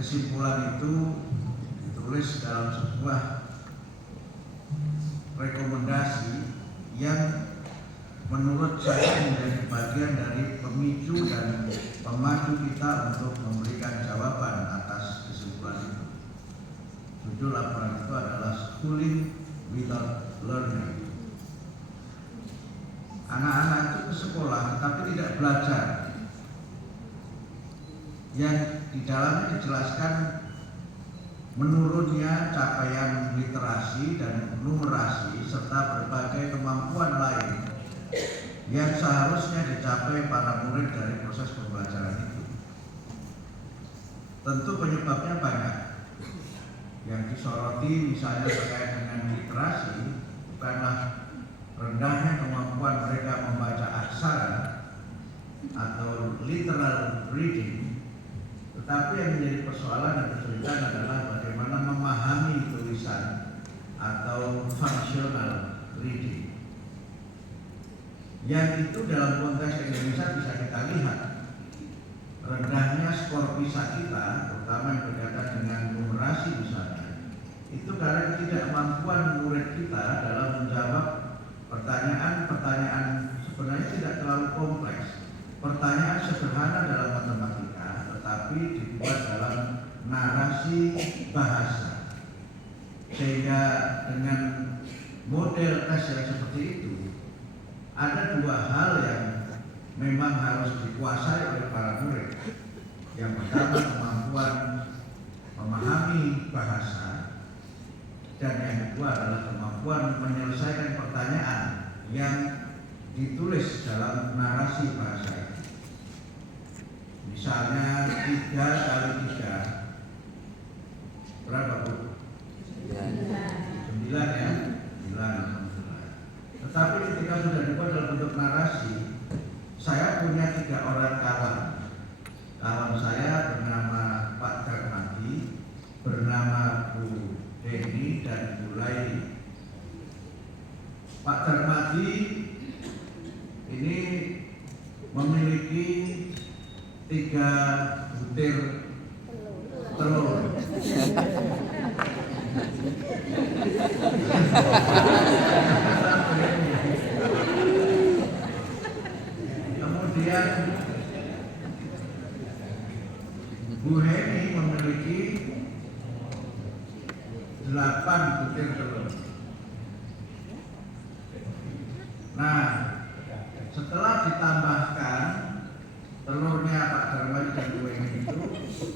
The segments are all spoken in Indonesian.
kesimpulan itu ditulis dalam sebuah rekomendasi yang menurut saya menjadi bagian dari pemicu dan pemacu kita untuk memberikan jawaban atas kesimpulan itu. Judul laporan itu adalah Schooling Without Learning. Anak-anak itu ke sekolah tapi tidak belajar. Yang di dalamnya dijelaskan menurunnya capaian literasi dan numerasi serta berbagai kemampuan lain yang seharusnya dicapai para murid dari proses pembelajaran itu. Tentu penyebabnya banyak. Yang disoroti misalnya terkait dengan literasi bukanlah rendahnya kemampuan mereka membaca aksara atau literal reading, tetapi yang menjadi persoalan dan kesulitan adalah bagaimana memahami tulisan atau functional reading. Yang itu dalam konteks Indonesia bisa kita lihat rendahnya skor PISA kita, terutama yang berkaitan dengan numerasi misalnya, itu karena ketidakmampuan murid kita dalam menjawab pertanyaan-pertanyaan sebenarnya tidak terlalu kompleks, pertanyaan sederhana dalam matematika, tetapi dibuat dalam narasi bahasa. Sehingga dengan model tes yang seperti itu, ada dua hal yang memang harus dikuasai oleh para murid. Yang pertama, kemampuan memahami bahasa, dan yang kedua adalah kemampuan menyelesaikan pertanyaan yang ditulis dalam narasi bahasa itu. Misalnya 3 kali 3 berapa, Bu? 9 ya? 9. Tetapi ketika sudah dibuat dalam bentuk narasi, saya punya 3 orang kawan. Kawan saya bernama Pak Darmadi, bernama Bu Deni, dan Bu Laili. Pak Darmadi ini memiliki 3 butir telur. Kemudian Bu Heni memiliki 8 butir telur. Nah, setelah ditambahkan telurnya Pak Darmadi dan Bu Heni itu,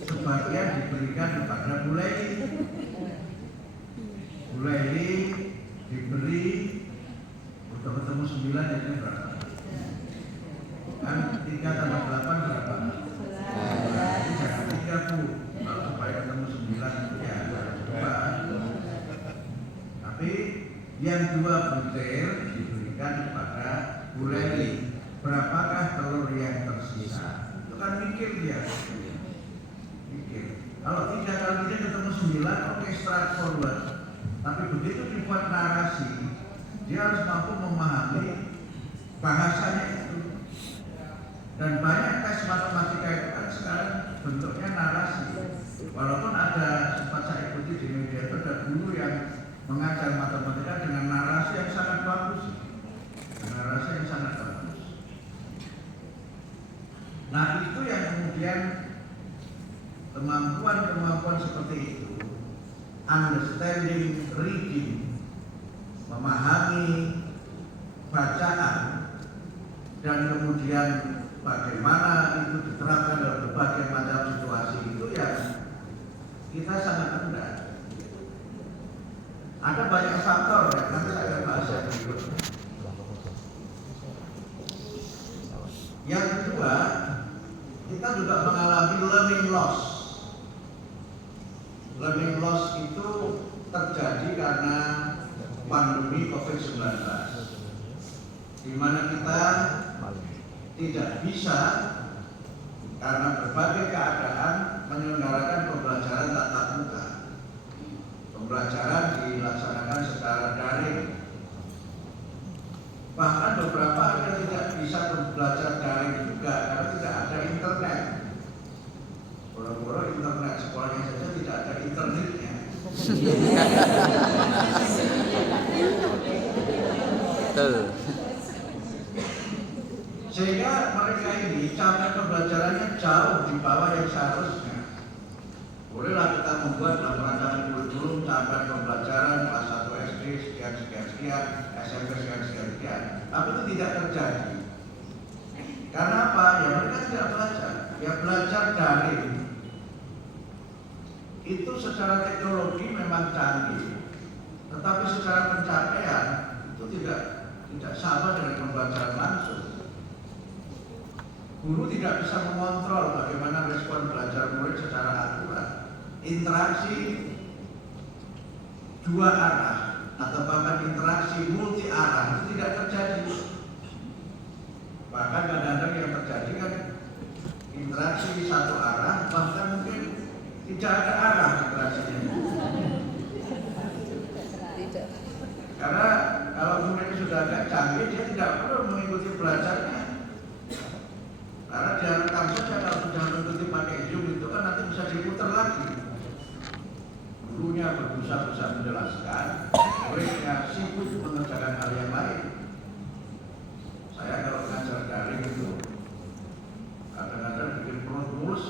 sebagian diberikan kepada Bu Laili. Bu Laili diberi udah ketemu 9 jadi berapa? Kan 3 tambah 8 berapa? 3 Bu. Kalau supaya ketemu 9 itu ya harus 2. Tapi yang 2 butir diberikan kepada Bu Laili. Berapakah telur yang tersisa? Itu kan mikir dia. Mikir. Kalau 3 kali 3 ketemu 9, oke, straightforward. Tapi begitu dibuat narasi, dia harus mampu memahami bahasanya itu. Dan banyak tes matematika itu kan sekarang bentuknya narasi. Walaupun ada, sempat saya ikuti di media itu, ada guru yang mengajar matematika dengan narasi yang sangat bagus. Narasi yang sangat bagus. Nah, itu yang kemudian kemampuan-kemampuan seperti itu, understanding reading, memahami bacaan, dan kemudian bagaimana itu diterapkan dalam berbagai macam situasi itu yang kita sangat rendah. Ada banyak faktor ya, nanti saya akan bahas yang berikut. Yang kedua, kita juga mengalami learning loss. Learning loss itu terjadi karena pandemi COVID-19, di mana kita tidak bisa karena berbagai keadaan menyelenggarakan pembelajaran tatap muka. Pembelajaran dilaksanakan secara daring. Bahkan beberapa ada tidak bisa belajar daring juga karena tidak ada internet. Boro-boro internet sekolahnya Betul. Sehingga mereka ini capaian pembelajarannya jauh di bawah yang seharusnya. Bolehlah kita membuat dalam rancangan kurikulum capaian pembelajaran kelas 1 SD sekian, SMP sekian, tapi itu tidak terjadi. Karena apa? Ya mereka tidak belajar. Ya belajar daring. Itu secara teknologi memang canggih, tetapi secara pencapaian itu tidak sama dengan pembelajaran langsung. Guru tidak bisa mengontrol bagaimana respon belajar murid secara akurat. Interaksi dua arah atau bahkan interaksi multi arah itu tidak terjadi. Bahkan kadang-kadang yang terjadi kan interaksi satu arah, bahkan mungkin tidak ada arah interaksinya. Karena kalau muridnya sudah agak canggih, dia tidak perlu mengikuti belajarnya. Karena dia rekam saja, kalau sudah mengikuti pakai Zoom itu kan nanti bisa diputar lagi. Gurunya berusaha menjelaskan, muridnya sibuk mengerjakan hal yang lain. Saya kalau ngajar daring itu kadang-kadang bikin perut mulus,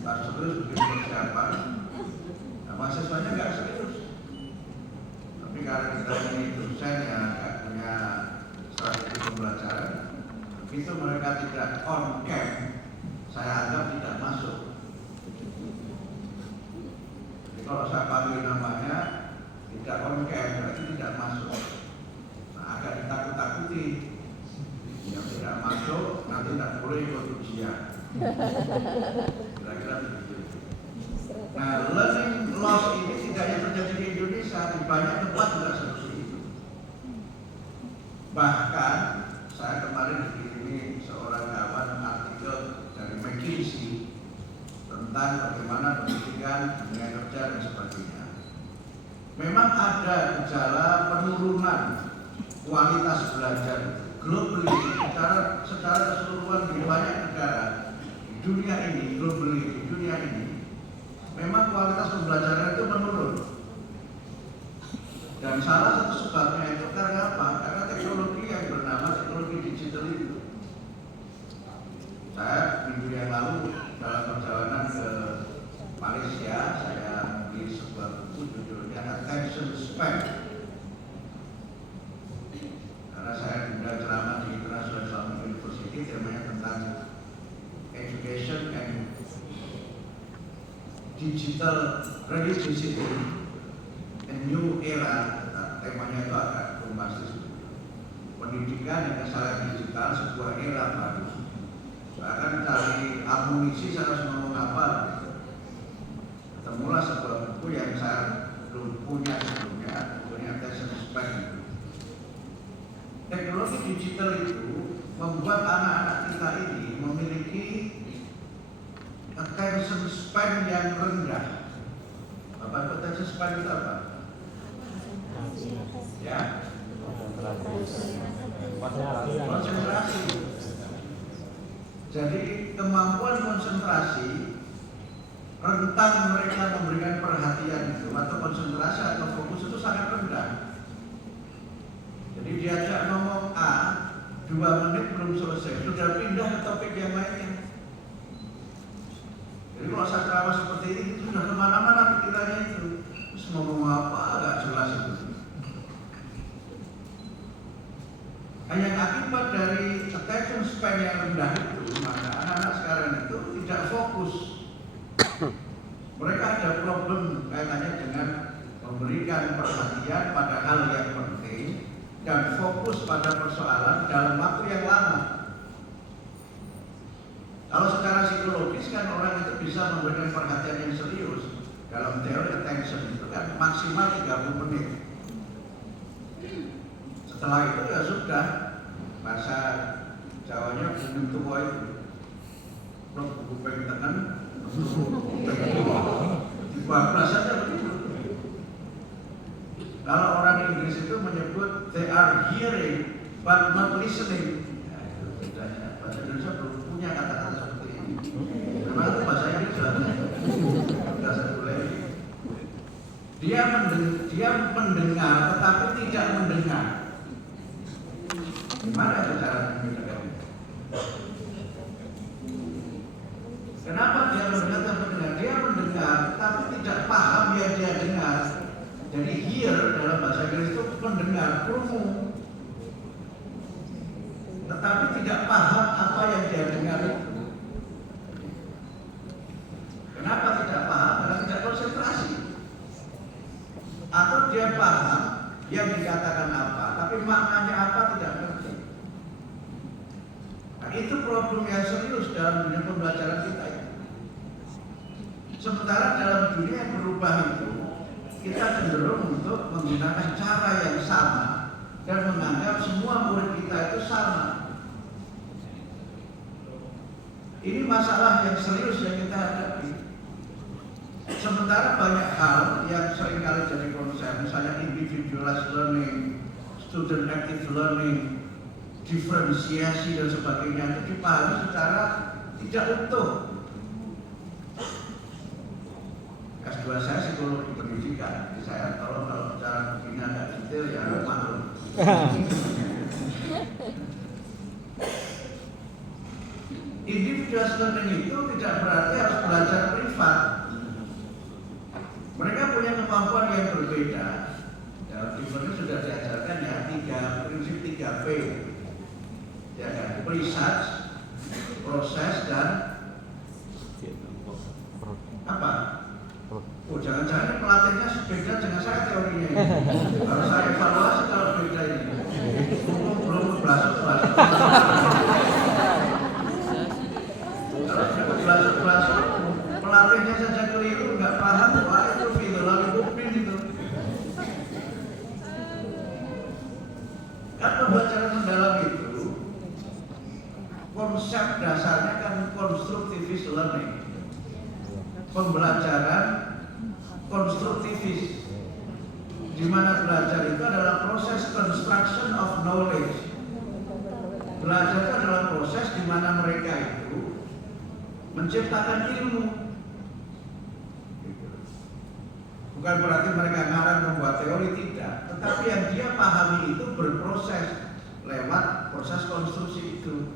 pas serius bikin persiapan, nah mahasiswanya nggak serius. Tapi karena kita ini dosen yang nggak punya strategi pembelajaran, itu mereka tidak on cam, saya anggap tidak masuk. Jadi kalau saya panggil namanya tidak on cam, berarti tidak masuk. Nah, agak ditakut-takuti. Yang tidak masuk nanti tidak boleh ikut ujian. Kira-kira begitu. Nah, learning loss ini tidak hanya terjadi di Indonesia, di banyak tempat juga seperti itu. Bahkan saya kemarin dikirimi seorang kawan artikel dari McKinsey tentang bagaimana pendidikan, dunia kerja dan sebagainya. Memang ada gejala penurunan kualitas belajar globally secara keseluruhan di banyak negara di dunia ini, globally di dunia ini, memang kualitas pembelajaran itu menurun. Dan salah satu sebabnya itu karena apa? Karena teknologi yang bernama teknologi digital itu. Saya minggu yang lalu dalam perjalanan ke Malaysia, saya beli sebuah buku judulnya Attention Span. Karena saya sudah ceramah di International Islamic University, temanya tentang education and digital religiosity, a new era. Temanya itu agak bombastis. Pendidikan yang kesalahan digital, sebuah era baru. Bahkan cari amunisi saya harus ngomong apa. Ketemulah sebuah buku yang saya belum punya sebelumnya, bukunya Attention Span. Teknologi digital itu membuat anak-anak kita ini memiliki attention span yang rendah. Bapak, attention span itu apa? Ya? Konsentrasi. Jadi kemampuan konsentrasi, rentang mereka memberikan perhatian itu atau konsentrasi atau fokus itu sangat rendah. Jadi diajak ngomong A, 2 menit belum selesai, sudah pindah ke topik yang lainnya. Jadi kalau saya ceramah seperti ini, itu sudah kemana-mana pikirannya itu. Terus ngomong apa, agak jelas itu. Hanya akibat dari attention span yang rendah itu, maka anak-anak sekarang itu tidak fokus. Mereka ada problem kaitannya dengan memberikan perhatian pada hal yang penting dan fokus pada persoalan dalam waktu yang lama. Kalau secara psikologis kan orang itu bisa memberikan perhatian yang serius. Dalam teori attention itu kan maksimal 30 menit. Setelah itu ya sudah, bahasa Jawanya bumi tua itu. Kalau buku pengen dibablas saja begitu. Kalau orang Inggris itu menyebut they are hearing but not listening. Nah, itu bedanya. Bahasa Indonesia belum punya kata-kata seperti ini. Memang itu bahasa Inggris sudah sekuler. Dia mendengar tetapi tidak mendengar. Gimana itu cara membedakan? Kenapa dia mendengar tapi mendengar? Dia mendengar tapi tidak paham yang dia dengar. Jadi hear dalam bahasa Inggris itu mendengar, krungu, tetapi tidak paham apa yang dia dengar itu. Kenapa tidak paham? Karena tidak konsentrasi. Atau dia paham yang dikatakan apa, tapi maknanya apa tidak ngerti. Nah, itu problem yang serius dalam dunia pembelajaran kita ini. Sementara dalam dunia yang berubah itu, kita cenderung untuk menggunakan cara yang sama dan menganggap semua murid kita itu sama. Ini masalah yang serius yang kita hadapi. Sementara banyak hal yang seringkali jadi konsep, misalnya individualized learning, student active learning, diferensiasi dan sebagainya, itu dipahami secara tidak utuh. S2 saya psikologi pendidikan, jadi saya kalau bicara begini agak detail ya maklum. Individual learning itu tidak berarti harus belajar privat. Mereka punya kemampuan yang berbeda. Dalam Given sudah diajarkan ya prinsip 3P, ya kan? Research, proses dan apa? Oh, jangan-jangan pelatihnya beda dengan saya teorinya ini. Harus saya evaluasi kalau beda ini. Belum belasuk-belasuk. Kalau belasuk-belasuk, pelatihnya saja keliru, nggak paham, wah itu filologi kupin itu. Kan pembelajaran mendalam itu, konsep dasarnya kan constructivist learning. Pembelajaran konstruktivis, di mana belajar itu adalah proses construction of knowledge. Belajar itu adalah proses di mana mereka itu menciptakan ilmu. Bukan berarti mereka ngarang membuat teori, tidak, tetapi yang dia pahami itu berproses lewat proses konstruksi itu.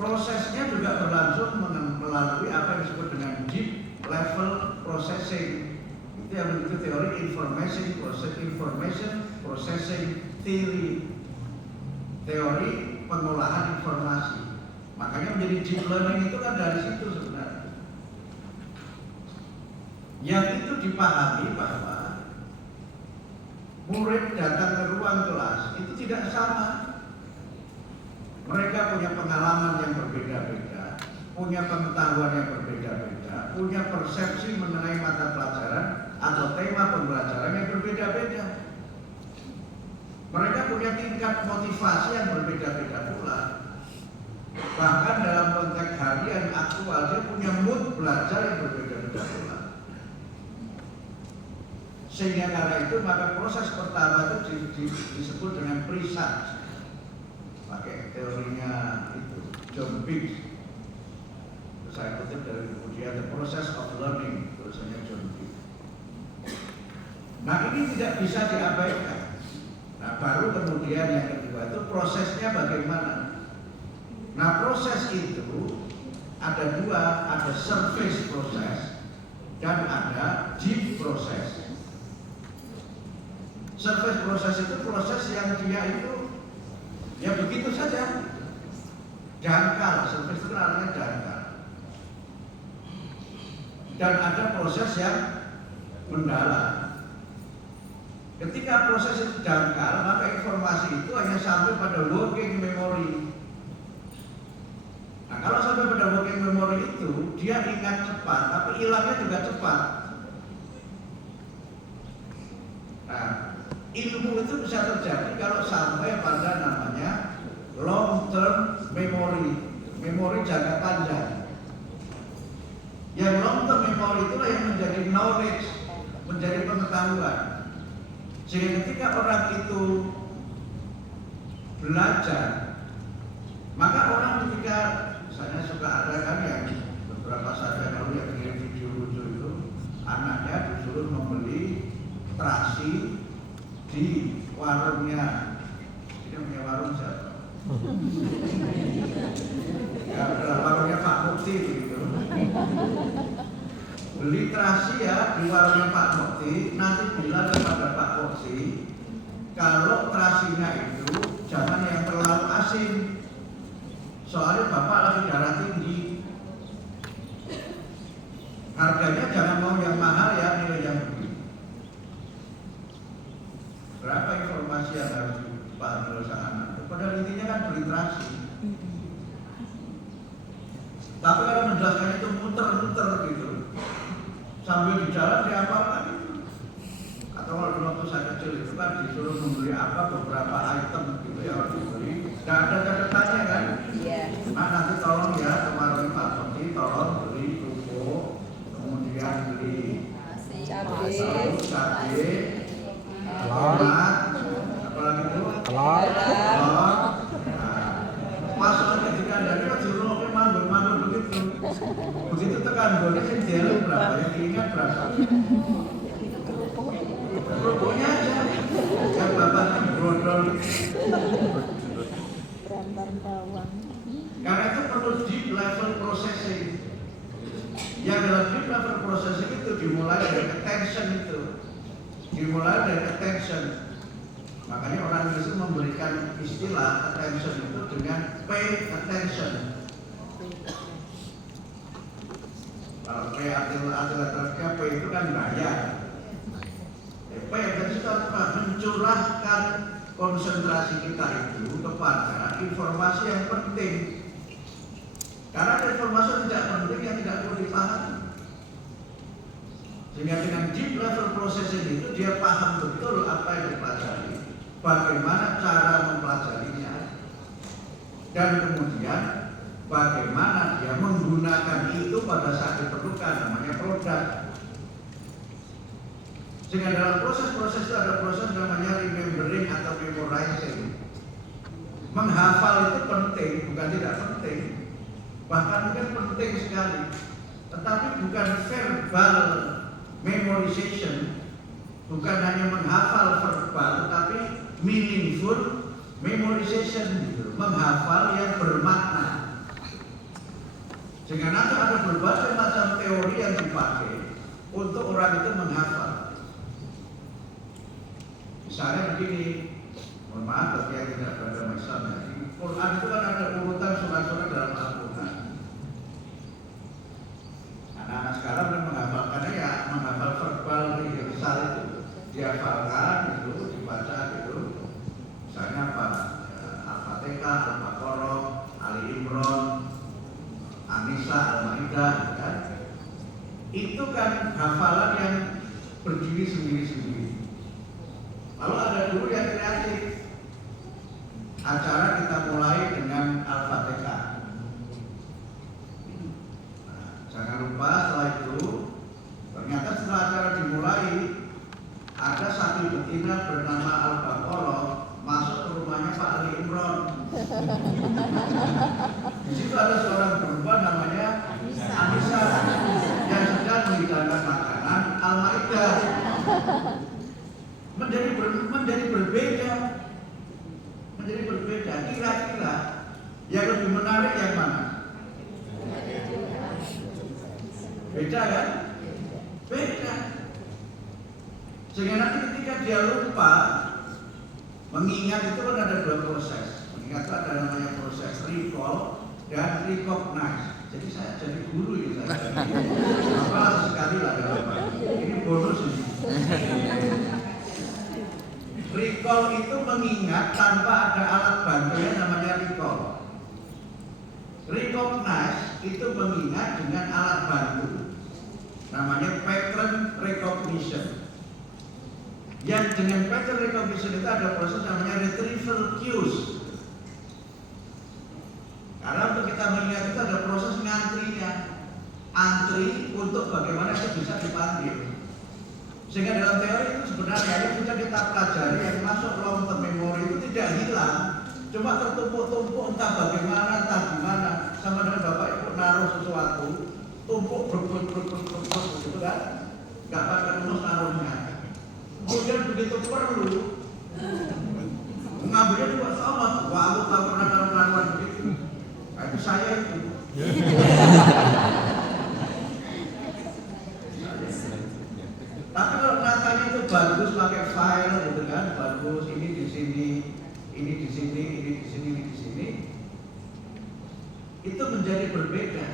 Prosesnya juga berlangsung melalui apa yang disebut dengan deep level processing. Itu yang menjadi teori information processing theory, teori pengolahan informasi. Makanya menjadi deep learning itu kan dari situ sebenarnya. Yang itu dipahami bahwa murid datang ke ruang kelas itu tidak sama. Mereka punya pengalaman yang berbeda-beda, punya pengetahuan yang berbeda-beda, punya persepsi mengenai mata pelajaran atau tema pembelajaran yang berbeda-beda. Mereka punya tingkat motivasi yang berbeda-beda pula. Bahkan dalam konteks harian aktual, dia punya mood belajar yang berbeda-beda pula. Sehingga karena itu maka proses pertama itu disebut dengan pre-research. Pakai teorinya itu John Biggs. Saya kutip dari buku dia The Process of Learning, tulisannya John Biggs. Nah ini tidak bisa diabaikan. Nah baru kemudian yang kedua itu prosesnya bagaimana. Nah proses itu ada dua, ada surface proses dan ada deep proses. Surface proses itu proses yang dia itu ya begitu saja, dangkal, surface itu artinya dangkal. Dan ada proses yang mendalam. Ketika proses itu dangkal, maka informasi itu hanya sampai pada working memory. Nah kalau sampai pada working memory itu, dia ingat cepat, tapi hilangnya juga cepat. Nah, ilmu itu bisa terjadi kalau sampai pada namanya long term memory, memori jangka panjang. Yang long term memory itulah yang menjadi knowledge, menjadi pengetahuan. Sehingga ketika orang itu belajar, maka orang ketika misalnya suka ada kan yang beberapa saat yang lalu yang kirim video lucu itu, anaknya disuruh membeli terasi di warungnya. Ini punya warung siapa? Ya adalah warungnya Pak Mukti begitu. Beli terasi ya di warungnya Pak Mukti, nanti bilang kepada Pak Mukti kalau terasinya itu jangan yang terlalu asin, soalnya bapak lagi darah tinggi. Harganya jangan mau yang mahal ya, nilai yang begini. Berapa informasi yang harus dipahami oleh sang anak? Padahal intinya kan beli terasi. Tapi kalau menjelaskan itu muter-muter gitu, sambil di jalan diapalkan itu. Atau kalau waktu saya kecil itu kan disuruh membeli apa beberapa item gitu ya harus dibeli. Tidak ada catatannya kan? Iya. Nah nanti tolong ya kemarin Pak Mukti tolong beli kerupuk, kemudian beli cabai, tomat, apalagi itu telur. Masuk ketika dari suruh mandur begitu. Begitu tekan boleh sih jalan berapa yang diingat berapa. Kerupuknya aja yang bapaknya brodol. Karena itu perlu deep level processing. Yang dalam deep level processing itu dimulai dari attention itu. Makanya orang Indonesia memberikan istilah attention itu dengan pay attention. Kalau pay artinya pay itu kan bayar. Pay attention itu apa? Mencurahkan konsentrasi kita itu kepada informasi yang penting. Karena ada informasi yang tidak penting yang tidak perlu dipahami. Sehingga dengan deep level processing itu dia paham betul apa yang dipelajari, bagaimana cara mempelajarinya, dan kemudian bagaimana dia menggunakan itu pada saat diperlukan, namanya produk. Sehingga dalam proses-proses itu ada proses namanya remembering atau memorizing. Menghafal itu penting, bukan tidak penting, bahkan mungkin penting sekali, tetapi bukan verbal memorization, bukan hanya menghafal verbal, tetapi meaningful memorization, gitu. Menghafal yang bermakna. Sehingga nanti ada berbagai macam teori yang dipakai untuk orang itu menghafal. Misalnya begini, mohon maaf bagi yang tidak beragama Islam, di Quran itu kan ada urutan surat-surat dalam Al-Quran. Anak-anak sekarang yang menghafalkannya ya menghafal verbal universal itu, dihafalkan itu, dibaca gitu. Misalnya apa? Al-Fatihah, Al-Baqarah, Ali Imran, An-Nisa, Al-Maidah, kan? Itu kan hafalan yang berdiri sendiri-sendiri. Lalu ada dulu yang kreatif. Acara kita mulai dengan Al-Fatihah. Nah, jangan lupa setelah itu, ternyata setelah acara dimulai, ada sapi betina bernama Al-Baqarah masuk ke rumahnya Pak Ali Imran. Di situ ada seorang perempuan namanya Anissa yang sedang menghidangkan makanan Al-Maidah. Menjadi berbeda. Kira-kira yang lebih menarik yang mana? Beda kan? Beda. Sehingga nanti ketika dia lupa mengingat itu kan ada dua proses. Mengingat itu ada namanya proses recall dan recognize. Jadi saya jadi guru ini saya. Apa sekali lah ini bonus ini. Recall itu mengingat tanpa ada alat bantu yang namanya recall. Recognize itu mengingat dengan alat bantu, namanya pattern recognition. Yang dengan pattern recognition itu ada proses namanya retrieval cues. Karena untuk kita mengingat itu ada proses ngantrinya, antri untuk bagaimana itu bisa dipanggil. Sehingga dalam teori itu sebenarnya yang sudah kita pelajari yang masuk long term memory itu tidak hilang, cuma tertumpuk-tumpuk entah bagaimana, entah gimana. Sama dengan Bapak Ibu naruh sesuatu, tumpuk berbut gitu kan. nggak pakai rumus taruhnya. Kemudian begitu perlu, ngambilnya juga sama. Wah, aku tak pernah taruh-taruhan begitu. Nah, itu saya itu. Tapi kalau katanya itu bagus pakai file gitu kan, bagus ini di sini, ini di sini, ini di sini, ini di sini, itu menjadi berbeda.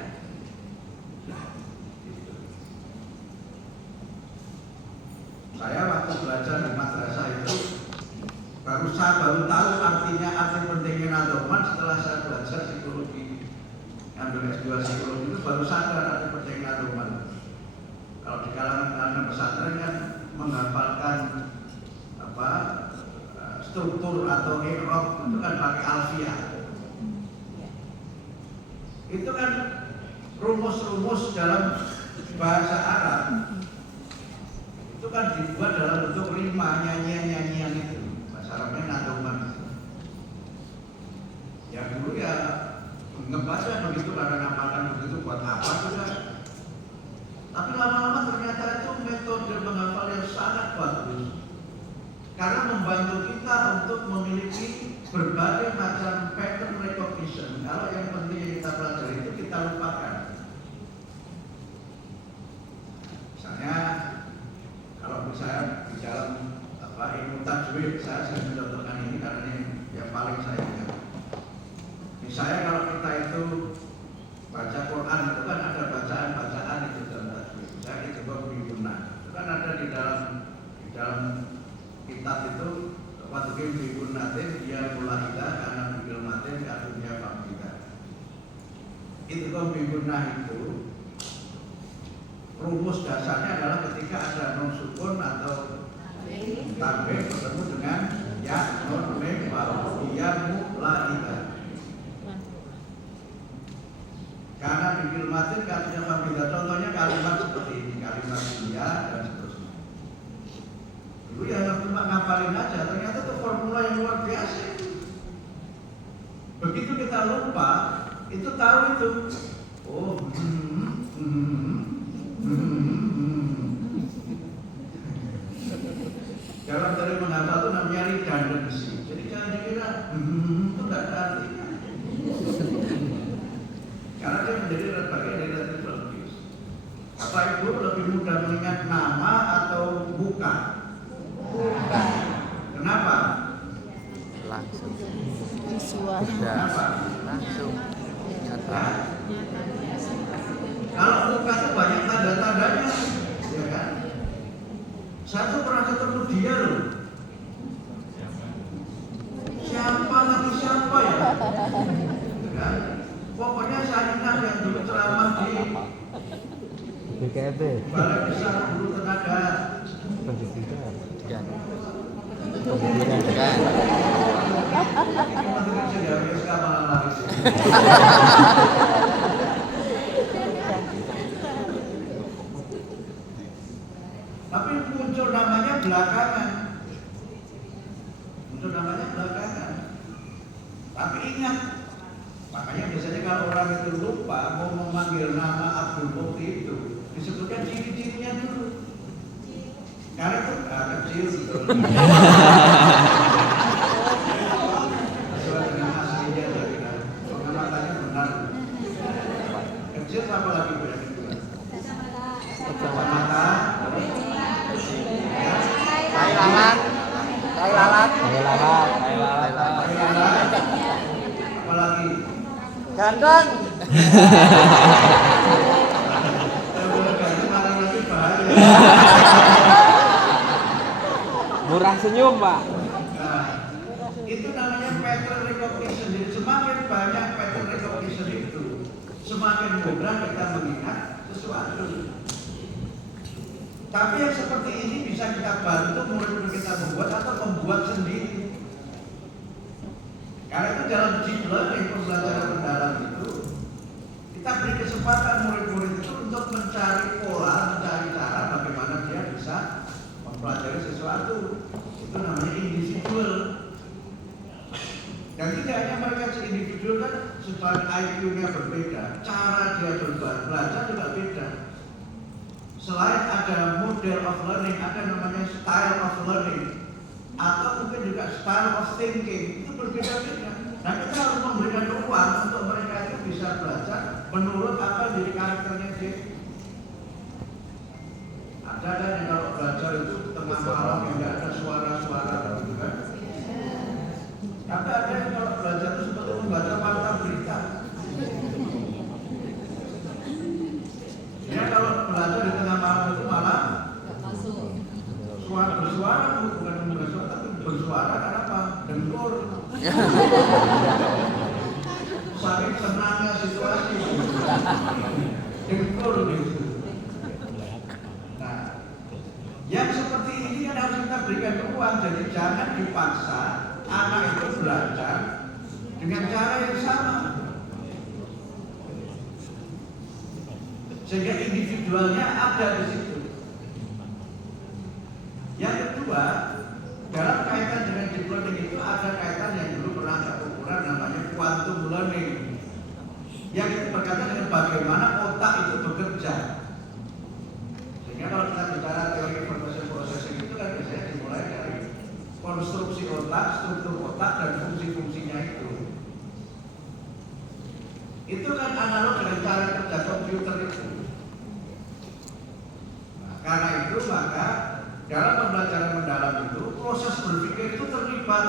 Saya waktu belajar di madrasah itu baru tahu artinya arti pentingnya nadoman setelah saya belajar psikologi, ambil S2 psikologi itu baru sadar arti pentingnya nadoman. Kalau di kalangan pesantren kan menghafalkan struktur atau i'rab itu kan pakai alfiah. Itu kan rumus-rumus dalam bahasa Arab. Itu kan dibuat dalam bentuk rima, nyanyian-nyanyian itu. Bahasa Arabnya nadoman. Ya dulu ya ngebaca begitu karena ngapalkan begitu buat apa juga. Tapi lama-lama ternyata itu metode menghafal yang sangat bagus karena membantu kita untuk memiliki berbagai macam pattern recognition. Kalau yang penting yang kita pelajari itu kita lupakan. Misalnya kalau misalnya di dalam ilmu tajwid, saya mencontohkan ini karena ini yang paling saya ingat. Misalnya kalau kita itu baca Quran itu kan ada bacaan-bacaan itu dalam tajwid. Saya itu itu kan ada di dalam kitab itu Watukim bibun natin dia mulaidah karena bibul matin kadunya famida. Itu kan bibun itu rumus dasarnya adalah ketika ada non sukun atau tanwin bertemu dengan ya non mim wawu dia mulaidah. Karena bibul matin kadunya famida. Contohnya kalimat seperti ini, kalimat dia dan seterusnya. Dulu ya cuma ngapalin aja, ternyata itu formula yang luar biasa itu. Begitu kita lupa, itu tahu itu. Oh, dalam dari menghafal itu namanya redundancy. Jadi jangan dikira itu nggak ada artinya. Karena dia menjadi bagian dari residual abuse. Apa ibu lebih mudah mengingat nama atau bukan? Bukan. Kenapa? Langsung. Visual. Kenapa? Langsung. Nah, kalau bukan itu banyak tanda-tandanya, ya kan? Saya tuh pernah ketemu dia loh. Siapa lagi siapa ya? Ya? Pokoknya saya ingat yang dulu ceramah di BKB. Balai Besar Guru Tenaga. Pendidikan. Kan. Pendidikan. Ini menteri Jenderal SK malah laris. Tapi muncul namanya belakangan. Tapi ingat, makanya biasanya kalau orang itu lupa mau memanggil nama Abdul Mukti itu disebutkan ciri-cirinya dulu. Karena itu kecil gitu. Sesuai dengan aslinya lagi kan. Pengamatannya benar. Kecil apa lagi berarti? Kacamata. Tai lalat. Tai lalat. Tai lalat. Tai lalat. Apalagi Ganteng. Murah senyum, Pak. Nah, itu namanya pattern recognition. Jadi semakin banyak pattern recognition itu, semakin mudah kita mengingat sesuatu. Tapi yang seperti ini bisa kita bantu murid-murid kita membuat atau membuat sendiri. Karena itu dalam deep learning, pembelajaran mendalam itu, kita beri kesempatan murid-murid itu untuk mencari pola, mencari cara bagaimana dia bisa mempelajari sesuatu. Itu namanya individual. Dan tidak hanya mereka se-individual kan, supaya IQ-nya berbeda, cara dia belajar juga beda. Selain ada model of learning, ada namanya style of learning, atau mungkin juga style of thinking. Itu berbeda-beda. Nah, kita harus memberikan ruang untuk mereka itu bisa belajar menurut apa diri karakternya dia. Ada yang kalau belajar itu tengah malam yang tidak ada suara-suara, gitu kan? Tapi ada yang kalau belajar itu seperti membaca warta berita. Ya, kalau belajar di tengah malam itu malah bersuara, bukan bersuara, tapi bersuara karena apa? Dengkur. Saking senangnya situasi, dengkur gitu. Nah, yang seperti ini kan harus kita berikan ruang. Jadi jangan dipaksa anak itu belajar dengan cara yang sama, sehingga individualnya ada di situ. Yang kedua, dalam kaitan dengan deep learning itu ada kaitan yang dulu pernah ada ukuran namanya quantum learning, yang itu berkaitan dengan bagaimana otak itu bekerja. Sehingga kalau kita bicara teori information processing itu kan biasanya dimulai dari konstruksi otak, struktur otak, dan fungsi-fungsinya itu. Itu kan analog dengan cara kerja komputer itu. Nah, karena itu maka dalam pembelajaran mendalam itu proses berpikir itu terlibat.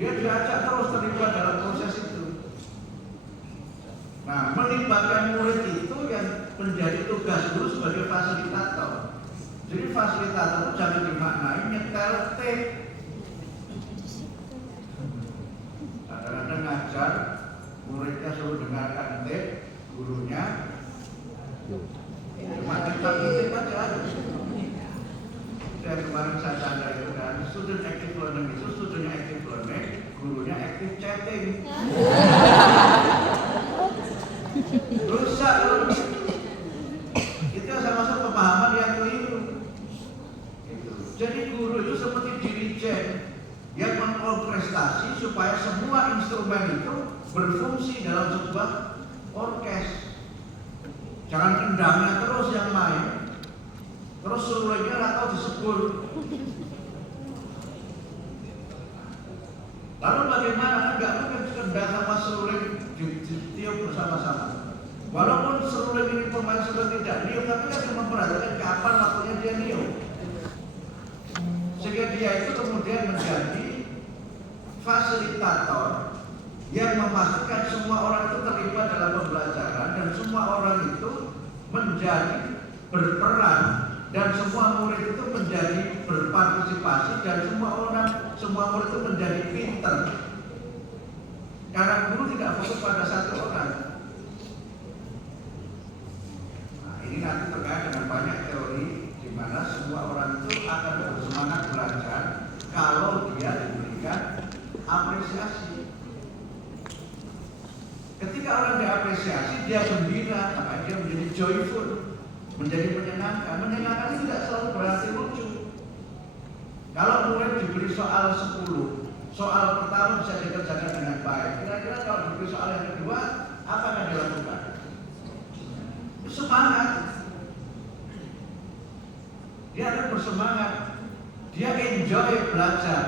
Dia diajak terus terlibat dalam proses itu. Nah, melibatkan murid itu yang menjadi tugas guru sebagai fasilitator. Jadi fasilitator itu jangan dimaknai nyetel tape. Kadang-kadang ngajar muridnya suruh dengarkan tape, gurunya cuma tape aja. Yang kemarin saya tanda itu kan, student active learning itu studentnya active learning, gurunya active chatting. Rusak loh. Itu sama-sama pemahaman yang keliru. Gitu. Jadi guru itu seperti dirijen yang mengorkestrasi supaya semua instrumen itu berfungsi dalam sebuah orkes. Jangan kendangnya terus yang main. Terus seluruhnya atau disebut. Lalu bagaimana? Enggak mungkin kendang sama seluruh ditiup bersama-sama. Walaupun seluruh ini pemain sudah tidak niup, tapi kan memperhatikan kapan waktunya dia niup. Sehingga dia itu kemudian menjadi fasilitator yang memastikan semua orang itu terlibat dalam pembelajaran dan semua orang itu menjadi berperan. Dan semua murid itu menjadi berpartisipasi dan semua murid itu menjadi pinter. Karena guru tidak fokus pada satu orang. Nah, ini nanti terkait dengan banyak teori di mana semua orang itu akan bersemangat belajar kalau dia diberikan apresiasi. Ketika orang diapresiasi, dia gembira, maka dia menjadi joyful. Menjadi menyenangkan. Menyenangkan itu tidak selalu berarti lucu. Kalau murid diberi soal 10, soal pertama bisa dikerjakan dengan baik. Kira-kira kalau diberi soal yang kedua, apa yang dilakukan? Semangat. Dia akan bersemangat. Dia enjoy belajar.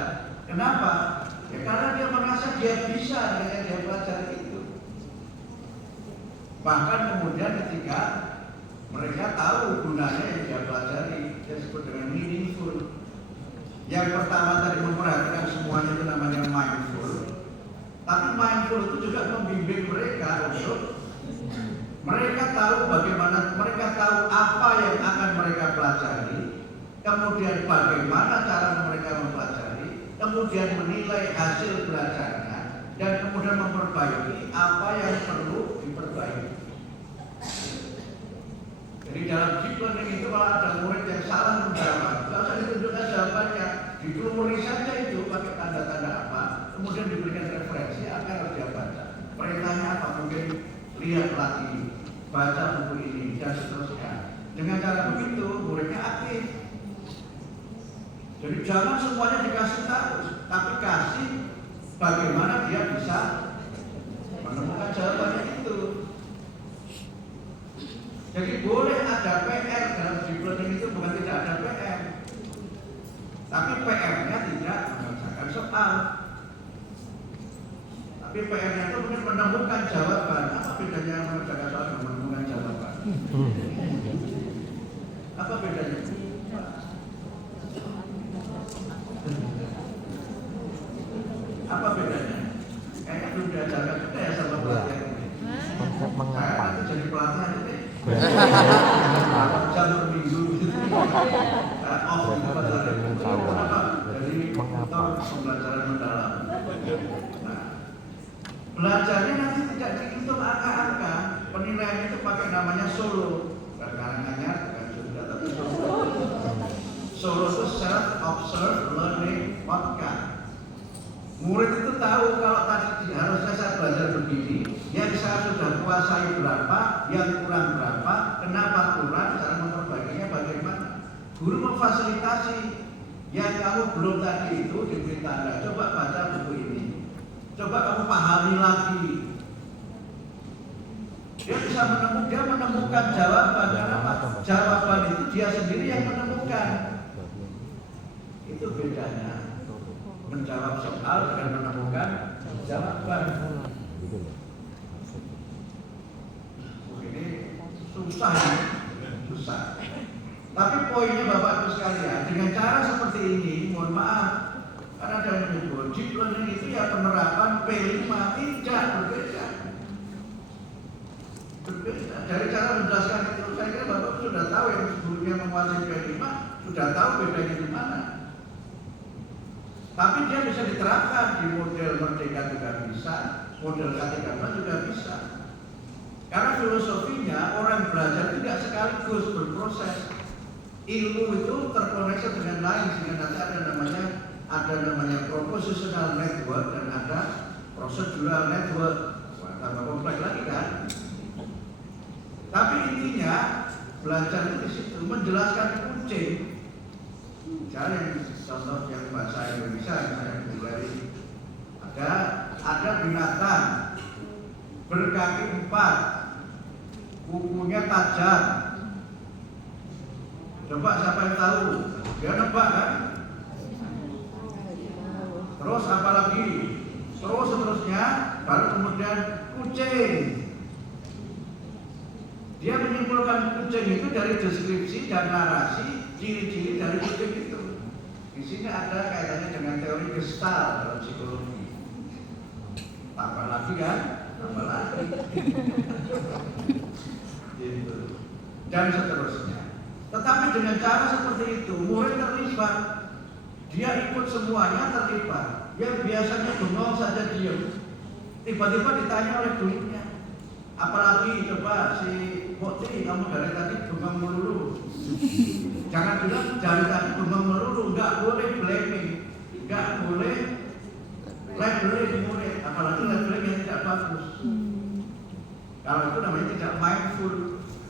Kenapa? Ya karena dia merasa dia bisa dengan dia belajar itu. Bahkan kemudian ketika mereka tahu gunanya yang dia pelajari, dia sebut dengan meaningful. Yang pertama tadi memperhatikan semuanya itu namanya mindful. Tapi mindful itu juga membimbing mereka untuk mereka tahu bagaimana, mereka tahu apa yang akan mereka pelajari, kemudian bagaimana cara mereka mempelajari, kemudian menilai hasil belajarnya, dan kemudian memperbaiki apa yang perlu diperbaiki. Jadi dalam deep learning itu kalau ada murid yang salah menjawab, tidak usah ditunjukkan jawabannya, dilumuri saja itu pakai tanda-tanda apa, kemudian diberikan referensi apa yang harus dia baca. Perintahnya apa? Mungkin lihat lagi, baca buku ini, dan seterusnya. Dengan cara begitu muridnya aktif. Jadi jangan semuanya dikasih tahu, tapi kasih bagaimana dia bisa menemukan jawabannya itu. Jadi boleh ada PR bukan tidak ada PR, tapi PR-nya tidak mengerjakan soal. Tapi PR-nya itu mungkin menemukan jawaban. Apa bedanya mengerjakan soal dengan menemukan jawaban? Apa bedanya? Apa bedanya? Kayaknya belum diajarkan juga ya sama pelatihan ini. Konsep Saya mengapa? nanti jadi pelatihan ini. Jam per minggu. Off gitu padahal. Kenapa? Dari motor pembelajaran mendalam. Nah, belajarnya nanti tidak dihitung angka-angka. Penilaian itu pakai namanya solo. Bukan karangannya, bukan juga tapi solo. Solo itu self-observed learning outcome. Murid itu tahu kalau tadi harusnya saya belajar begini, yang saya sudah kuasai berapa, yang kurang berapa, kenapa kurang, cara memperbaikinya bagaimana. Guru memfasilitasi yang kamu belum tadi itu diberi tanda, coba baca buku ini, coba kamu pahami lagi. Dia bisa menemukan jawaban, karena jawaban itu dia sendiri yang menemukan. Itu bedanya menjawab soal dan menemukan jawaban. Ini susah ya, susah. Tapi poinnya Bapak Ibu sekalian, dengan cara seperti ini, mohon maaf, karena ada yang menyebut deep learning itu ya penerapan P5, tidak berbeda. Berbeda. Dari cara menjelaskan itu, saya kira Bapak sudah tahu yang sebelumnya menguasai P5, sudah tahu bedanya di mana. Tapi dia bisa diterapkan di model Merdeka juga bisa, model K13 juga bisa. Karena filosofinya orang belajar tidak sekaligus berproses. Ilmu itu terkoneksi dengan lain sehingga nanti ada namanya propositional network dan ada procedural network. Wah, tambah kompleks lagi kan? Tapi intinya belajar itu di situ menjelaskan kucing. Misalnya contoh yang bahasa Indonesia misalnya dari ada binatang berkaki 4, kukunya tajam. Coba siapa yang tahu? Dia nebak kan? Terus apa lagi? Terus seterusnya baru kemudian kucing. Dia menyimpulkan kucing itu dari deskripsi dan narasi ciri-ciri dari kucing itu. Di sini ada kaitannya dengan teori Gestalt dalam psikologi. Tambah lagi kan? Tambah lagi. Gitu. Dan seterusnya. Tetapi dengan cara seperti itu, murid terlibat. Dia ikut semuanya terlibat. Yang biasanya bengong saja diam. Tiba-tiba ditanya oleh gurunya. Apalagi coba si Mokti, kamu dari tadi bengong melulu. Jangan bilang dari tadi bengong melulu, nggak boleh blaming, nggak boleh labeling murid, apalagi labeling yang tidak bagus. Kalau itu namanya tidak mindful.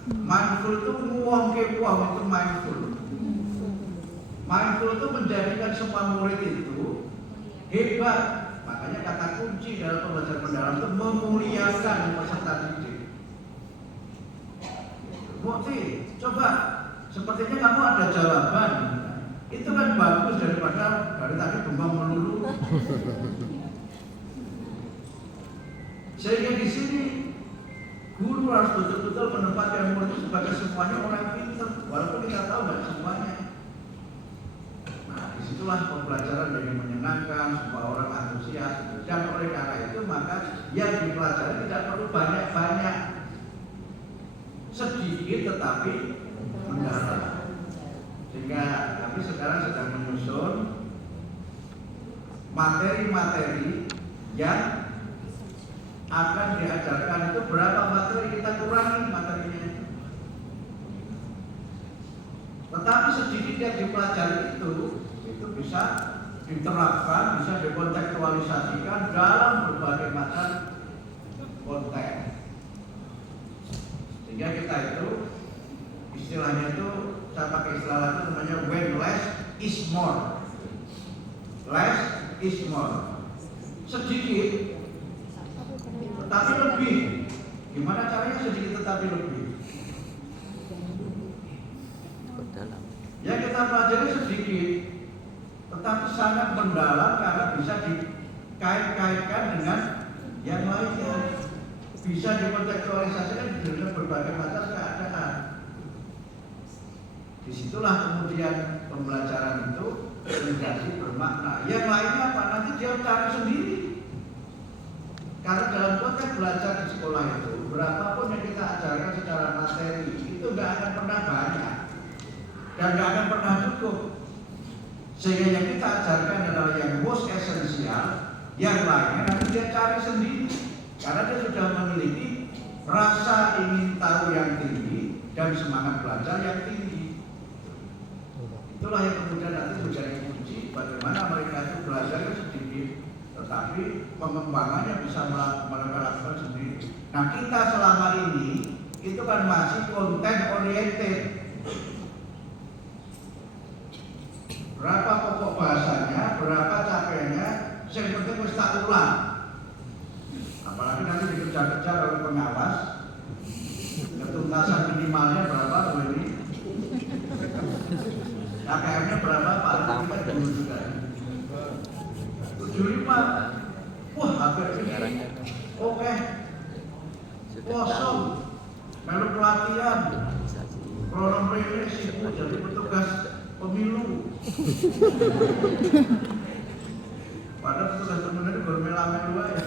Mindful itu nguang itu mindful. Mindful itu menjadikan semua murid itu hebat. Makanya kata kunci dalam pembelajaran mendalam itu memuliakan peserta didik. Mukti, coba sepertinya kamu ada jawaban. Itu kan bagus daripada dari tadi bengong melulu. Sehingga di sini guru harus betul-betul menempatkan murid itu sebagai semuanya orang pintar, walaupun kita tahu nggak semuanya. Nah, disitulah pembelajaran yang menyenangkan, semua orang antusias. Dan oleh karena itu maka yang dipelajari tidak perlu banyak-banyak, sedikit tetapi mendalam. Sehingga kami sekarang sedang menyusun materi-materi yang akan diajarkan. Itu berapa materi, kita kurangi materinya itu. Tetapi sedikit yang dipelajari itu bisa diterapkan, bisa dikontekstualisasikan dalam berbagai macam konteks. Sehingga kita itu istilahnya itu, saya pakai istilah itu namanya when less is more. Less is more. Sedikit tetapi lebih. Gimana caranya sedikit tetapi lebih? kita pelajari sedikit, tetapi sangat mendalam karena bisa dikait-kaitkan dengan yang lainnya, bisa dikontekstualisasikan dengan berbagai macam keadaan. Disitulah kemudian pembelajaran itu menjadi bermakna. Yang lainnya apa? Nanti dia cari sendiri. Karena dalam konteks belajar di sekolah itu, berapapun yang kita ajarkan secara materi itu nggak akan pernah banyak dan nggak akan pernah cukup. Sehingga yang kita ajarkan adalah yang most esensial, yang lainnya nanti dia cari sendiri. Karena dia sudah memiliki rasa ingin tahu yang tinggi dan semangat belajar yang tinggi. Itulah yang kemudian nanti menjadi kunci bagaimana mereka itu belajar sedikit, tetapi pengembangannya bisa mereka lakukan sendiri. Nah, kita selama ini itu kan masih content oriented. Berapa pokok bahasanya, berapa capeknya, yang penting mesti tak ulang. Apalagi nanti dikejar-kejar oleh pengawas, ketuntasan minimalnya berapa ini? KKM-nya berapa? Paling tidak dulu juga. 75. Wah, agak ini. Oke. Kosong. Melu pelatihan. Program ini sibuk jadi petugas pemilu. Padahal petugas pemilu ini bermela-melu aja.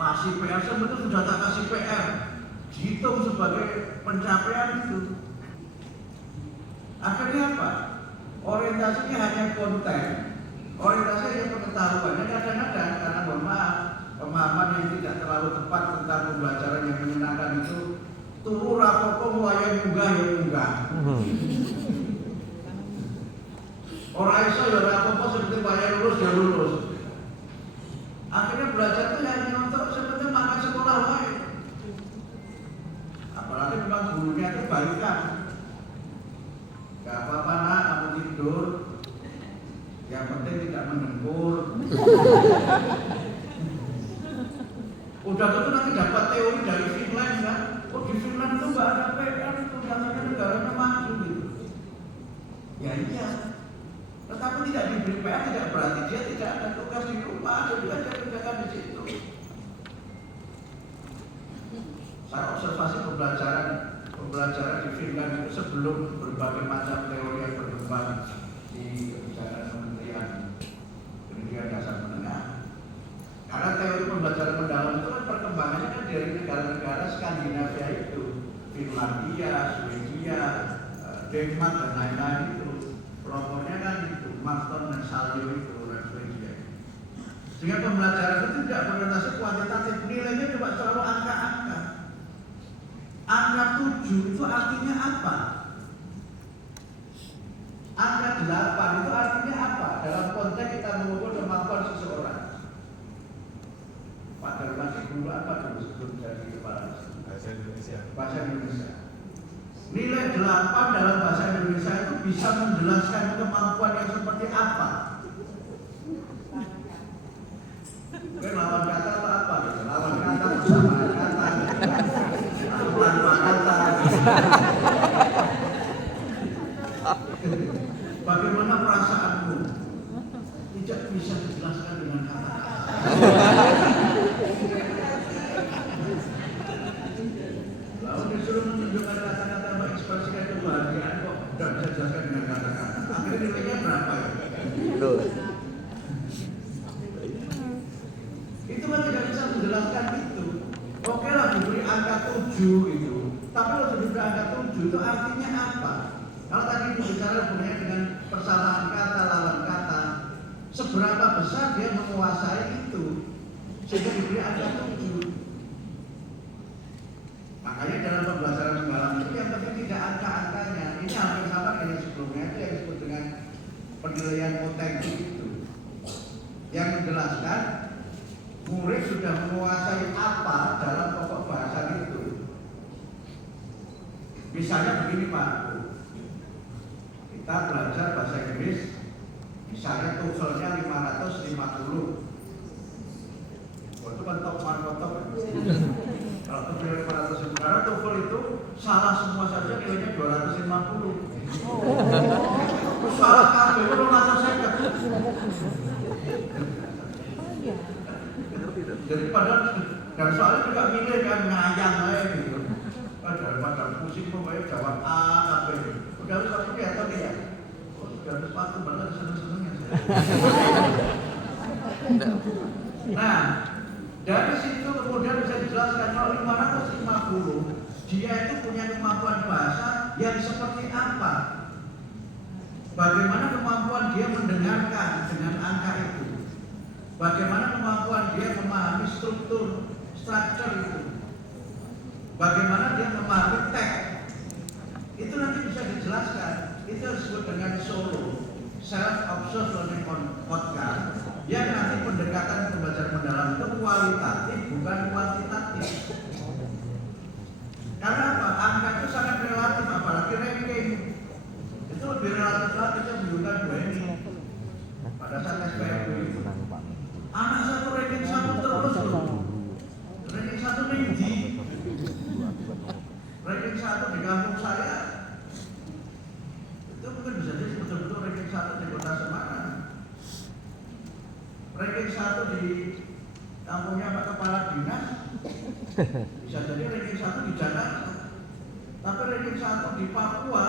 Kasih PR itu sudah tak kasih PR. Dihitung sebagai pencapaian itu. Akhirnya apa? Orientasinya hanya konten, orientasinya hanya pengetahuan. Dan kadang-kadang karena mohon maaf, pemahaman yang tidak terlalu tepat tentang pembelajaran yang menyenangkan itu turu rapopo wayang munggah ya munggah. Orang iso ya rapopo seperti wayang lulus ya lulus. Akhirnya belajar itu hanya untuk seperti makan sekolah lain. Apalagi memang gurunya itu balikan. Gak apa-apa nak, kamu tidur. Yang penting tidak mendengkur. Udah gitu nanti dapat teori dari Finland kan. Oh di Finland itu gak ada PR itu, katanya negaranya maju gitu. Ya iya. Tetapi tidak diberi PR tidak berarti dia tidak ada tugas di rumah, dia juga ada kerjakan di situ. Saya observasi pembelajaran di Finland itu sebelum berbagai macam teori yang berkembang di kebijakan Kementerian Pendidikan Dasar Menengah. Karena teori pembelajaran mendalam itu kan perkembangannya kan dari negara-negara Skandinavia itu, Finlandia, Swedia, Denmark dan lain-lain itu. Pelopornya kan itu, Marton dan Salio itu orang Swedia. Sehingga pembelajaran itu tidak berorientasi kuantitatif, nilainya cuma selalu angka-angka. Angka 7 itu artinya apa? Angka 8 itu artinya apa? Dalam konteks kita mengukur kemampuan seseorang. Pak Darmasi dulu apa dulu sebelum jadi kepala? Bahasa Indonesia. Bahasa Indonesia. Nilai 8 dalam bahasa Indonesia itu bisa menjelaskan kemampuan yang seperti apa? Lawan kata atau apa? Lawan kata bersama kata. Tanpa kata. Bagaimana perasaanmu? Tidak bisa dijelaskan dengan kata-kata. Lalu disuruh menunjukkan kata-kata mengekspresikan kebahagiaan kok tidak bisa dijelaskan dengan kata-kata. Akhirnya nilainya berapa ya? Itu kan tidak bisa menjelaskan itu. Oke lah diberi angka 7 itu. Tapi kalau diberi angka 7 itu artinya apa? Kalau tadi itu bicara hubungannya dengan persamaan kata, lawan kata, seberapa besar dia menguasai itu sehingga diberi angka 7. Makanya dalam pembelajaran mendalam itu yang penting tidak angka-angkanya. Ini hampir sama dengan sebelumnya itu yang disebut dengan penilaian otentik itu. Yang menjelaskan murid sudah menguasai apa dalam pokok bahasan itu. Misalnya begini Pak, kita belajar bahasa Inggris, misalnya TOEFL-nya 550. Itu kan top markotop. Kalau TOEFL 550, karena TOEFL itu salah semua saja nilainya 250. Salah kabeh itu 250. Daripada dan soalnya juga milih kan ngayang aja gitu. Daripada pusing pokoknya jawab A kabeh. Udah harus aku kelihatan ya. Oh, sudah harus sepatu banget seneng-senengnya saya. Nah, dari situ kemudian bisa dijelaskan kalau 550 dia itu punya kemampuan bahasa yang seperti apa? Bagaimana kemampuan dia mendengarkan dengan angka itu? Bagaimana kemampuan dia memahami structure itu? Bagaimana dia memahami teks? Itu nanti bisa dijelaskan. Itu disebut dengan solo self-observed learning outcome yang nanti pendekatan pembelajaran mendalam itu kualitatif bukan kuantitatif. Karena apa? Angka itu sangat relatif, apalagi ranking itu lebih relatif lagi. Kita menunjukkan dua ini pada saat SPM. Anak satu ranking 1 terus loh. Ranking 1 tinggi. Ranking 1 di kampung saya itu mungkin bisa jadi betul-betul ranking 1 di kota Semarang. Ranking 1 di kampungnya Pak Kepala Dinas bisa jadi ranking 1 di Jakarta. Tapi ranking 1 di Papua,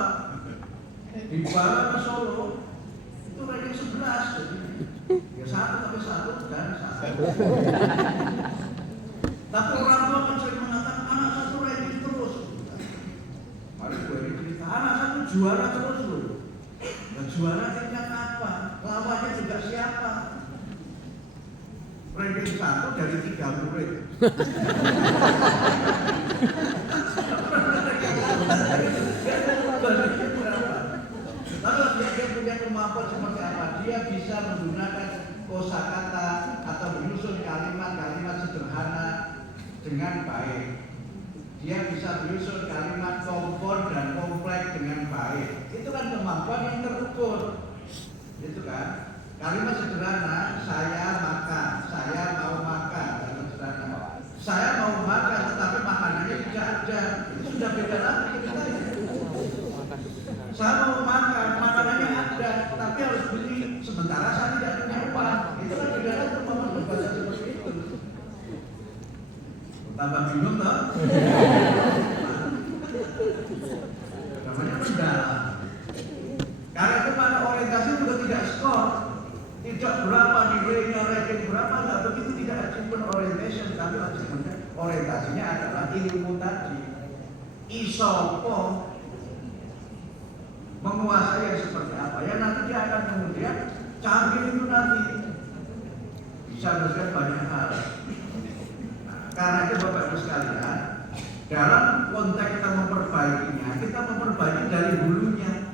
di bawah ke Solo itu ranking 11. Jadi ya 1 tapi 1 dan 1. Tapi orang tua kan sering mengatakan anak satu ranking terus. Mari gue ini cerita, anak satu juara terus loh. Dan juara tingkat apa? Lawannya juga siapa? Ranking 1 dari 3 murid. Lalu dia punya kemampuan seperti apa? Dia bisa menggunakan kosakata atau menyusun kalimat-kalimat sederhana dengan baik. Dia bisa menyusun kalimat kompon dan kompleks dengan baik. Itu kan kemampuan yang terukur. Itu kan? Kalimat sederhana, saya makan, saya mau makan, kalimat sederhana. Saya mau makan, tetapi makanannya tidak ada. Itu sudah beda lagi kita ya. Saya mau makan, makanannya ada, tapi harus beli. Sementara saya tidak punya uang. Itu kan beda lagi kemampuan berbaca seperti itu. Tambah bingung toh? Namanya mendalam. Karena itu pada orientasi juga tidak skor. Tidak berapa nilainya, ranking berapa, nggak begitu, tidak achievement orientation, tapi achievementnya orientasinya adalah ilmu tadi. Isopo menguasai yang seperti apa, ya nanti dia akan kemudian canggih itu nanti bisa belajar banyak hal. Nah, karena itu Bapak Ibu sekalian, dalam konteks kita memperbaikinya, kita memperbaiki dari hulunya.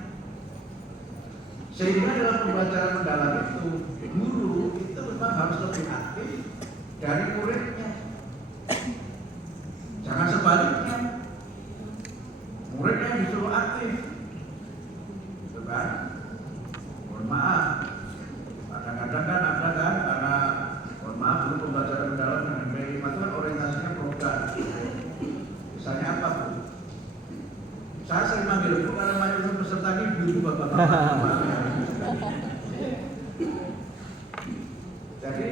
Sehingga dalam pembelajaran mendalam itu, guru itu memang harus lebih aktif dari muridnya. Jangan sebaliknya, muridnya yang disuruh aktif. Itu kan? Mohon maaf, kadang-kadang kan ada kan, karena mohon maaf dulu pembelajaran mendalam dengan B5 itu kan orientasinya program. Misalnya apa Bu? Saya sering manggil Bu karena mayoritas peserta ini Bu bapak-bapak. Jadi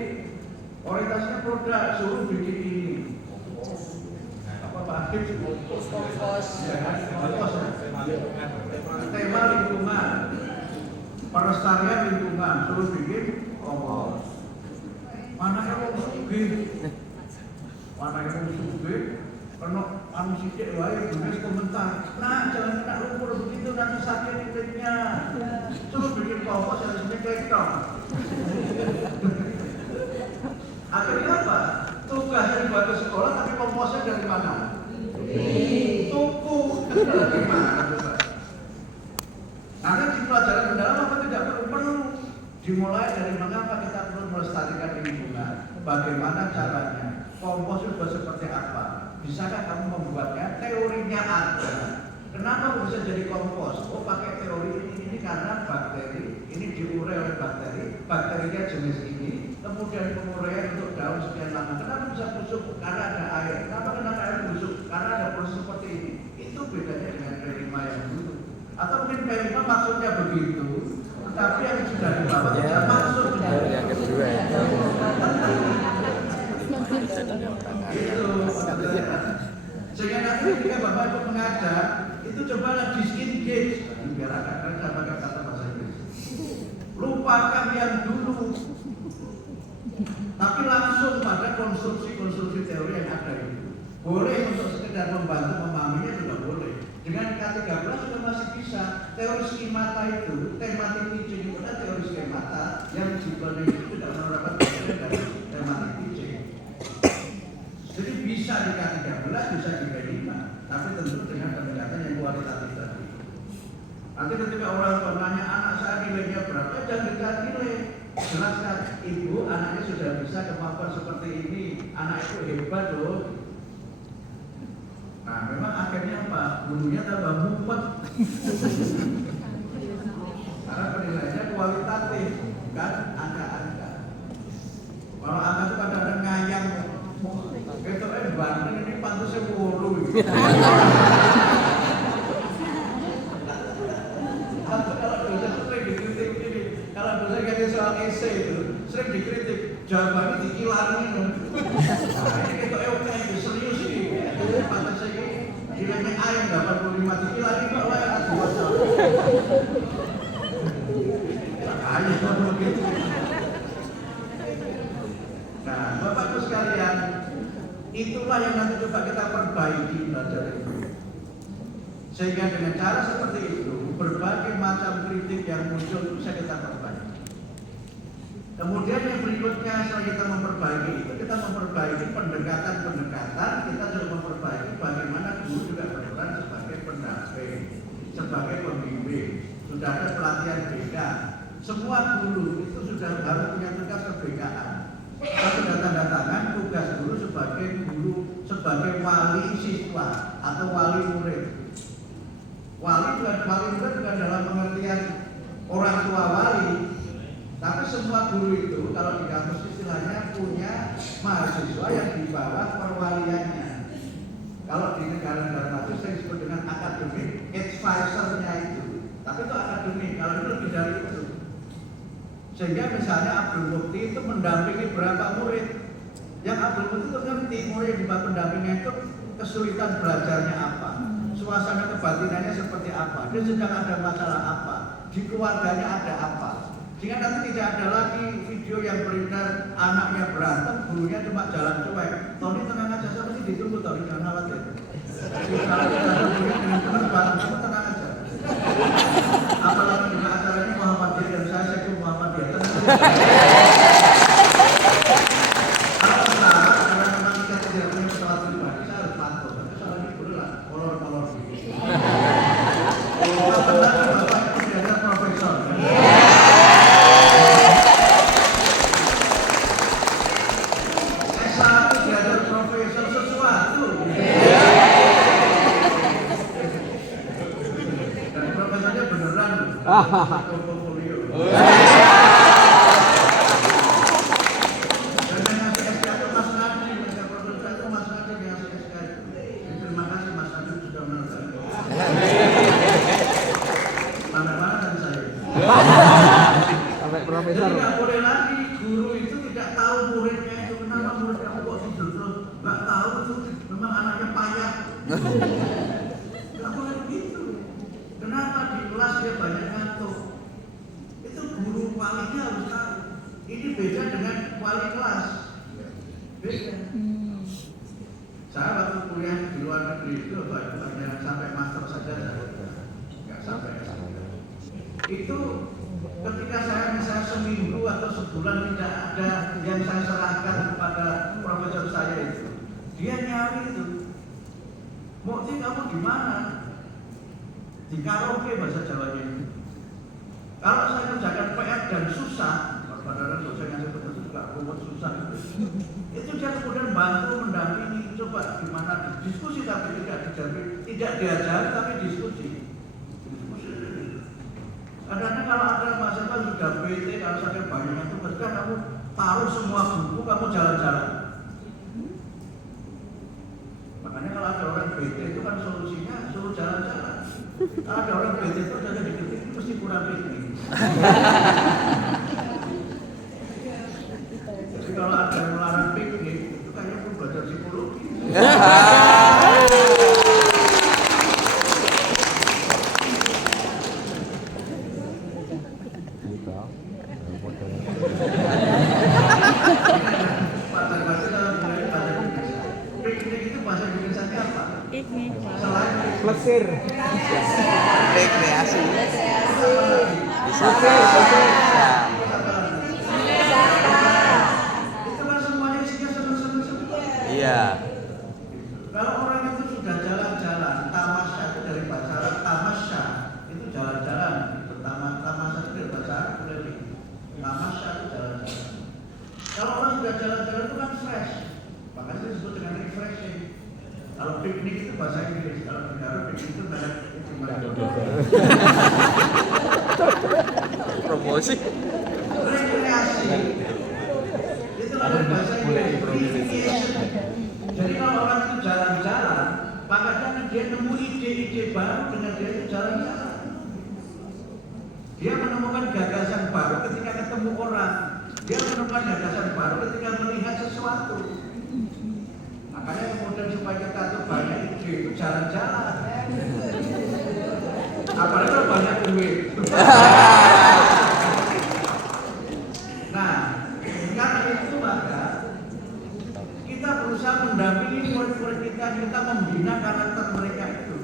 orientasinya produk, suruh bikin ini. Apa Pak Hakim? Kompos. Ya kan? Kompos. Tema lingkungan, pelestarian lingkungan, suruh bikin kompos. Mana yang mau sugih? Mana yang mau sugih? Karena anu sidik wae tulis komentar. Nah, jangan kena lumpur begitu nanti sakit kulitnya. Suruh bikin kompos yang seperti kletok. Akhirnya apa? Tugasnya dibuat ke sekolah tapi komposnya dari mana? Tuku. Dari mana coba? Karena di pelajaran mendalam apa tidak perlu dimulai dari mengapa kita perlu melestarikan lingkungan. Bagaimana caranya? Kompos itu seperti apa? Bisakah kamu membuatnya? Teorinya ada. Kenapa bisa jadi kompos? Oh, pakai teori ini karena bakteri ini diurai oleh bakteri, bakterinya jenis ini, kemudian penguraian untuk daun sekian lama. Kenapa bisa busuk? Karena ada air. Kenapa air busuk? Karena ada proses seperti ini. Itu beda. memang maksudnya begitu, tetapi yang sudah dibawa tidak maksud. Yang kedua ya. Itu sehingga nanti ketika Bapak Ibu mengajar itu cobalah disengage, biar agak keren saya pakai kata bahasa Inggris. Lupakan yang dulu, tapi langsung pada konstruksi teori yang ada itu. Boleh untuk sekedar membantu memahaminya juga boleh. Dengan K13 sudah masih bisa. Teori skemata itu, tematik teaching itu adalah teori skemata yang judulnya itu tidak menerapkan bagian dari tematik teaching. Jadi bisa di K13, bisa di K5, tapi tentu dengan pendekatan yang kualitatif tadi. Nanti ketika orang tua nanya anak saya nilainya berapa, jangan dilihat nilai. Jelaskan, ibu anaknya sudah bisa kemampuan seperti ini, anak itu hebat loh. Nah, memang akhirnya apa? Gurunya tambah mumpet. Karena penilaiannya kualitatif, bukan angka-angka. Kalau angka itu kadang-kadang ngayang, itu Bandung ini pantasnya wolu. Kalau dosen sering dikritik ini, kalau dosen kasih soal esai itu sering dikritik, jawabannya dikilangin. Nah, ini kita serius ini. Pantasnya ini nilainya A yang 85 dikilangin kok lah yang dua jawab. Makanya kalau begitu. Nah, Bapak-Ibu sekalian, itulah yang nanti coba kita perbaiki belajar itu. Sehingga dengan cara seperti itu, berbagai macam kritik yang muncul bisa kita perbaiki. Kemudian yang berikutnya setelah kita memperbaiki itu, kita memperbaiki pendekatan-pendekatan, kita juga memperbaiki bagaimana guru juga berperan sebagai pendamping, sebagai pembimbing. Sudah ada pelatihan BK. Semua guru itu sudah harus punya tugas kebekaan. Kita sudah tanda tangan tugas guru, sebagai wali siswa atau wali murid. Wali murid bukan dalam pengertian orang tua wali, tapi semua guru itu kalau di kampus istilahnya punya mahasiswa yang di bawah perwaliannya. Kalau di negara-negara maju saya disebut dengan akademik advisor-nya itu. Tapi itu akademik, kalau itu lebih dari itu. Sehingga misalnya Abdul Mukti itu mendampingi berapa murid. Yang Abdul Mukti itu ngerti murid di bawah pendampingnya itu kesulitan belajarnya apa, suasana kebatinannya seperti apa, dia sedang ada masalah apa, di keluarganya ada apa. Sehingga nanti tidak ada lagi video yang beredar anaknya berantem, gurunya cuma jalan cuek. Tony tenang aja, saya mesti ditunggu Tony, jangan khawatir. Kalau tidak ada gurunya dengan penerbangan, kamu tenang aja. Apalagi juga acaranya Muhammadiyah dan saya itu Muhammadiyah. Tenang aja. Kalau salah, karena memang kita tidak punya pesawat pribadi, saya harus pantau. Tapi salah ini boleh lah, kolor-kolor begitu. Kalau benar, Bapak itu tidak ada profesor. Portfolio. Dan yang ngasih SK itu Mas Nadi, yang produsen itu Mas Nadi yang ngasih SK itu. Terima kasih Mas Nadi sudah menonton. Mana-mana kan saya. Sampai profesor. Jadi nggak boleh lagi guru itu tidak tahu muridnya itu kenapa murid kamu kok tidur terus. Nggak tahu itu memang anaknya payah. Nggak boleh begitu. Kenapa di kelas dia banyak ngantuk? Itu guru walinya harus tahu. Ini beda dengan wali kelas. Beda. Saya waktu kuliah di luar negeri itu hanya sampai master saja, nggak sampai. Itu ketika saya misalnya seminggu atau sebulan tidak ada yang saya serahkan kepada profesor saya itu, dia nyari itu. Mukti kamu di mana? Di karaoke bahasa Jawanya itu. Kalau saya kerjakan PR dan susah, padahal dosen yang seperti itu juga ruwet susah itu dia kemudian bantu mendampingi, coba gimana diskusi tapi tidak diajari tapi diskusi. Kadang-kadang kalau ada mahasiswa sudah PT, kalau saya banyak itu ketika kamu taruh semua buku, kamu jalan-jalan. Makanya kalau ada orang PT itu kan solusinya suruh jalan-jalan. Kalau ada orang PT itu saja dikritik, mesti kurang piknik. Jadi kalau ada yang melarang piknik, itu kayaknya pun belajar psikologi. Piknik itu bahasa Indonesianya apa? Selain Plesir. Rekreasi. Bisa. itu kan semuanya isinya seneng-seneng semua. Iya. Kalau orang itu sudah jalan-jalan, tamasya itu dari bahasa tamasya, itu jalan-jalan. Tamasya itu dari bahasa keliling. Tamasya itu jalan-jalan. Kalau orang sudah jalan-jalan itu kan fresh, makanya disebut dengan refreshing. Kalau piknik itu bahasa Inggris, kalau negara piknik itu bahasa Promosi. rekreasi. Itu dari bahasa Inggris. Recreation. Jadi kalau orang itu jalan-jalan, maka jangan dia nemu ide-ide baru dengan dia itu jalan-jalan. Dia menemukan gagasan baru ketika ketemu orang. Dia menemukan gagasan baru ketika melihat sesuatu. Makanya kemudian supaya kita tuh banyak ide itu jalan-jalan. Apalagi kalau banyak duit. Nah, karena itu maka kita berusaha mendampingi murid-murid kita membina karakter mereka itu.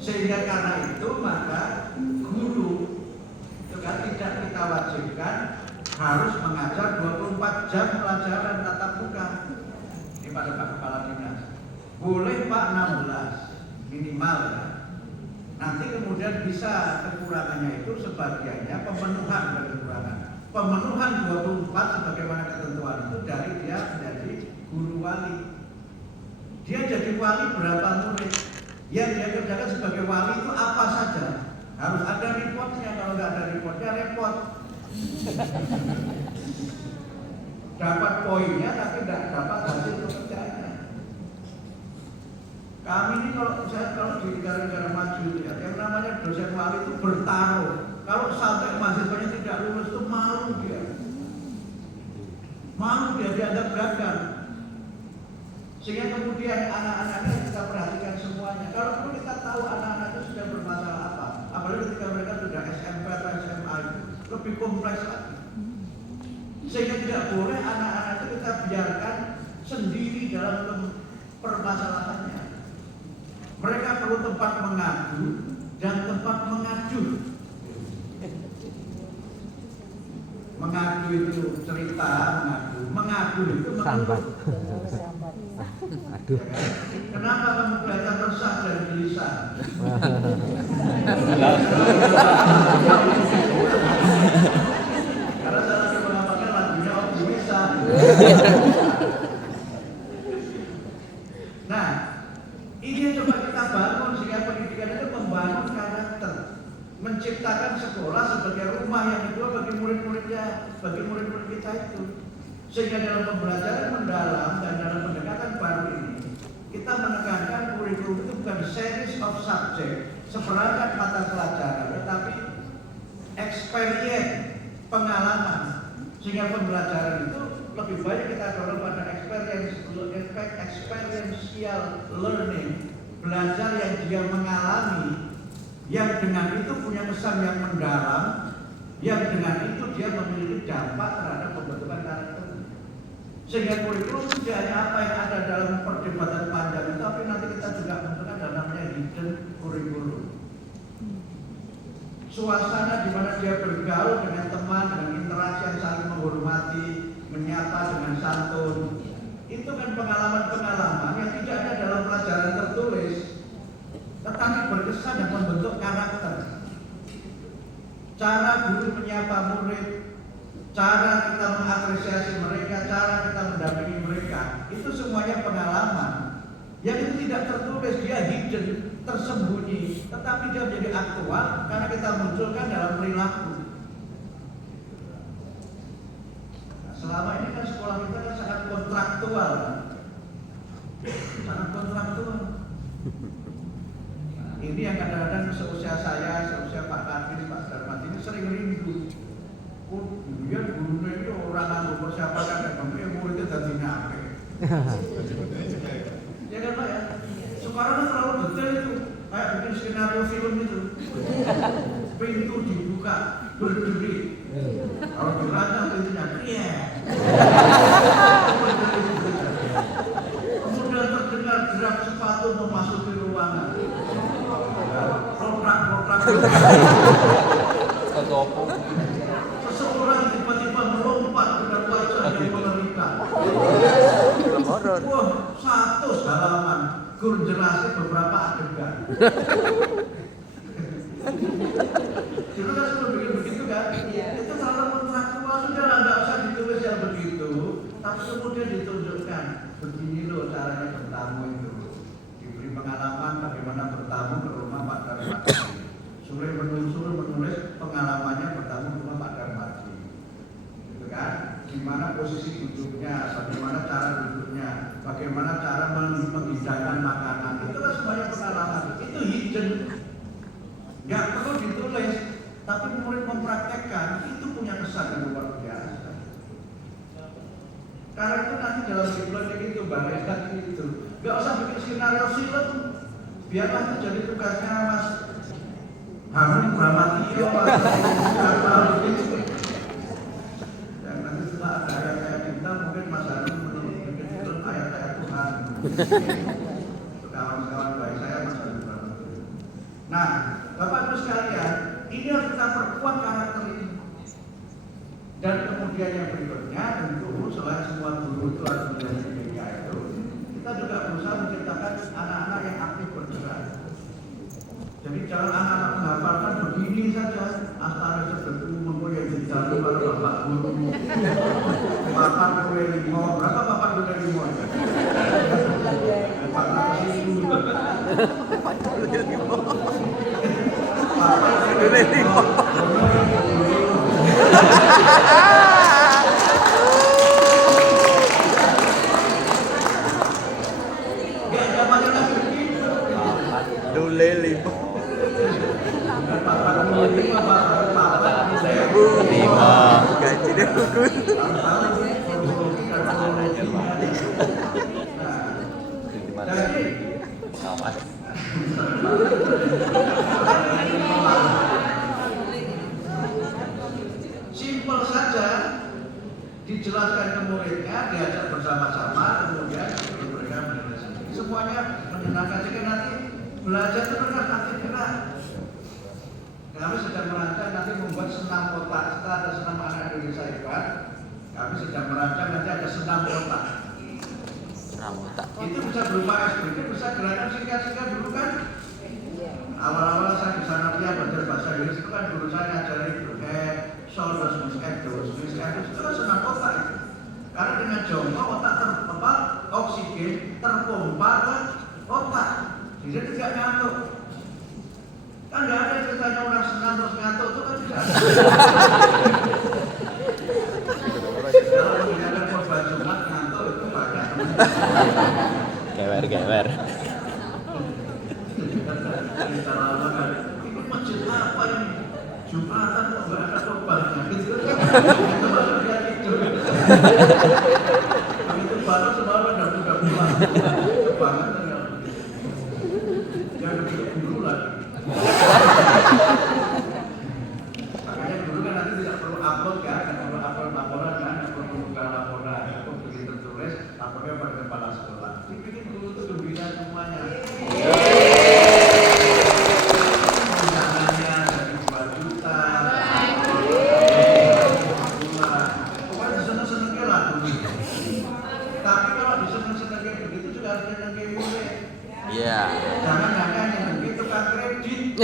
Sehingga karena itu maka guru itu kan tidak kita wajibkan harus mengajar 24 jam pelajaran tatap muka. Ini pada Pak Kepala Dinas. Boleh Pak 16 minimal ya. Nanti kemudian bisa kekurangannya itu sebagiannya pemenuhan dari kekurangan. Pemenuhan 24 sebagaimana ketentuan itu dari dia menjadi guru wali. Dia jadi wali berapa murid? Yang dia kerjakan sebagai wali itu apa saja? Harus ada reportnya, kalau nggak ada reportnya repot. Dapat poinnya tapi nggak dapat hasil pekerjaannya. Kami ini kalau di negara-negara maju ya, yang namanya dosen wali itu bertaruh. Kalau sampai mahasiswanya tidak lulus itu malu dia. Malu dia dianggap gagal. Sehingga kemudian anak-anaknya kita perhatikan semuanya. Kalau perlu kita tahu anak-anak itu sudah bermasalah apa. Apalagi ketika mereka sudah SMP atau SMA itu lebih kompleks lagi. Sehingga tidak boleh anak-anak itu kita biarkan sendiri dalam permasalahannya. Mereka perlu tempat mengadu dan tempat mengaju. Mengadu itu cerita, mengadu itu Sambat. Aduh. Kenapa kamu kelihatan resah dan gelisah? Karena saya lagi mengamalkan lagunya optimisa. Nah, ini coba kita bangun sehingga pendidikan itu membangun karakter, menciptakan sekolah sebagai rumah yang kedua bagi murid-muridnya, bagi murid-murid kita itu. Sehingga dalam pembelajaran mendalam dan dalam pendekatan baru ini, kita menekankan kurikulum itu bukan series of subject, seperangkat mata pelajaran, tetapi experience, pengalaman. Sehingga pembelajaran itu lebih banyak kita dorong pada experiential learning, belajar yang dia mengalami, yang dengan itu punya kesan yang mendalam, yang dengan itu dia memiliki dampak terhadap pembentukan karakter. Sehingga kurikulum tidak hanya apa yang ada dalam perdebatan panjang itu, tapi nanti kita juga bentukkan dalam namanya hidden kurikulum. Suasana di mana dia bergaul dengan teman, dengan interaksi yang saling menghormati, menyapa dengan santun. Itu kan pengalaman-pengalaman yang tidak ada dalam pelajaran tertulis, tetapi berkesan dan membentuk karakter. Cara guru menyapa murid, cara kita mengapresiasi mereka, cara kita mendampingi mereka, itu semuanya pengalaman. Yang itu tidak tertulis, dia hidden, tersembunyi, tetapi dia menjadi aktual karena kita munculkan dalam perilaku. Nah, selama ini kan sekolah kita kan sangat kontraktual, sangat kontraktual. Nah, ini yang kadang-kadang seusia saya, seusia Pak sering rindu. Oh, dia gurunya ini orang nganggo persiapan kan, tapi muridnya jadi nyampe. Ya kan Pak ya? Sekarang kan terlalu detail itu, kayak bikin skenario film itu. Pintu dibuka berduri. Kalau dirancang pintunya, iya. Kemudian terdengar gerak sepatu memasuki ruangan. Protrak. Seseorang tiba-tiba melompat dengan wajah yang mengerikan. Wah, 100 halaman. Guru jelasin beberapa adegan. Dulu kan sudah bikin begitu kan? Itu kalau kontraktual sudah nggak usah ditulis yang begitu, tapi kemudian ditunjukkan begini loh caranya bertamu itu. Diberi pengalaman bagaimana bertamu ke rumah Pak Darmadi. Suruh menulis pengalamannya bertamu ke rumah Pak Darmadi. Gitu kan? Gimana posisi duduknya, bagaimana cara duduknya, bagaimana cara menghidangkan makanan. Itu kan semuanya pengalaman. Itu hidden. Nggak perlu ditulis, tapi murid mempraktekkan itu punya kesan yang luar biasa. Karena itu nanti dalam diplomat itu bagaikan itu, nggak usah bikin skenario film, biarlah itu jadi tugasnya Mas Hanum Bramantio atau begitu. Dan nanti setelah ada ayat-ayat cinta, mungkin Mas Hanum bikin film ayat-ayat Tuhan. Kawan-kawan baik saya Mas Hanum Bramantio. Nah, Bapak Ibu sekalian, ini harus kita perkuat karakter ini. Dan kemudian yang berikutnya tentu selain semua guru itu harus menjadi media itu, kita juga berusaha menciptakan anak-anak yang aktif bergerak. Jadi jangan anak-anak menghafalkan begini saja, astana sebetu mempunyai dijalu pada bapak guru. Bapak guru limo, berapa bapak guru limo? Bapak gaji deh gugus. Simpel saja, dijelaskan ke muridnya, diajak bersama-sama, kemudian mereka menyelesaikan. Semuanya menyenangkan, jika nanti belajar itu benar aktif gerak. Kami sedang merancang nanti membuat senam kotak. Setelah ada senam anak Indonesia hebat, kami sedang merancang nanti ada senam kotak. Itu bisa berupa SBD, bisa gerakan singkat-singkat dulu kan. Awal-awal saya di sana belajar bahasa Inggris itu kan dulu saya ngajari head, shoulders, knees, ankles, itu kan senam kotak itu. Karena dengan jongkok otak oksigen terpompa ke otak, jadi tidak ngantuk. Kan nggak ada ceritanya orang senang terus ngantuk, itu kan tidak ada. Kalau menggunakan korban Jumat ngantuk itu banyak. Gewer. Ini masjid apa ini? Jumatan kok nggak ada korban? Itu baru dia tidur. Itu baru semalam dan sudah pulang. Kebangetan ya. Yang begitu dulu lagi. Makanya dulu kan nanti tidak perlu upload kan, tidak perlu upload laporan kan, tidak perlu buka laporan, cukup begitu tertulis, lapornya pada kepala sekolah. Dibikin dulu itu gembira semuanya. Tunjangannya dari 2 juta. Pokoknya diseneng-senengnya lah dulu. Tapi kalau diseneng-senengnya begitu juga harus disenengnya murid. Iya. Jangan yang begitu kan kredit.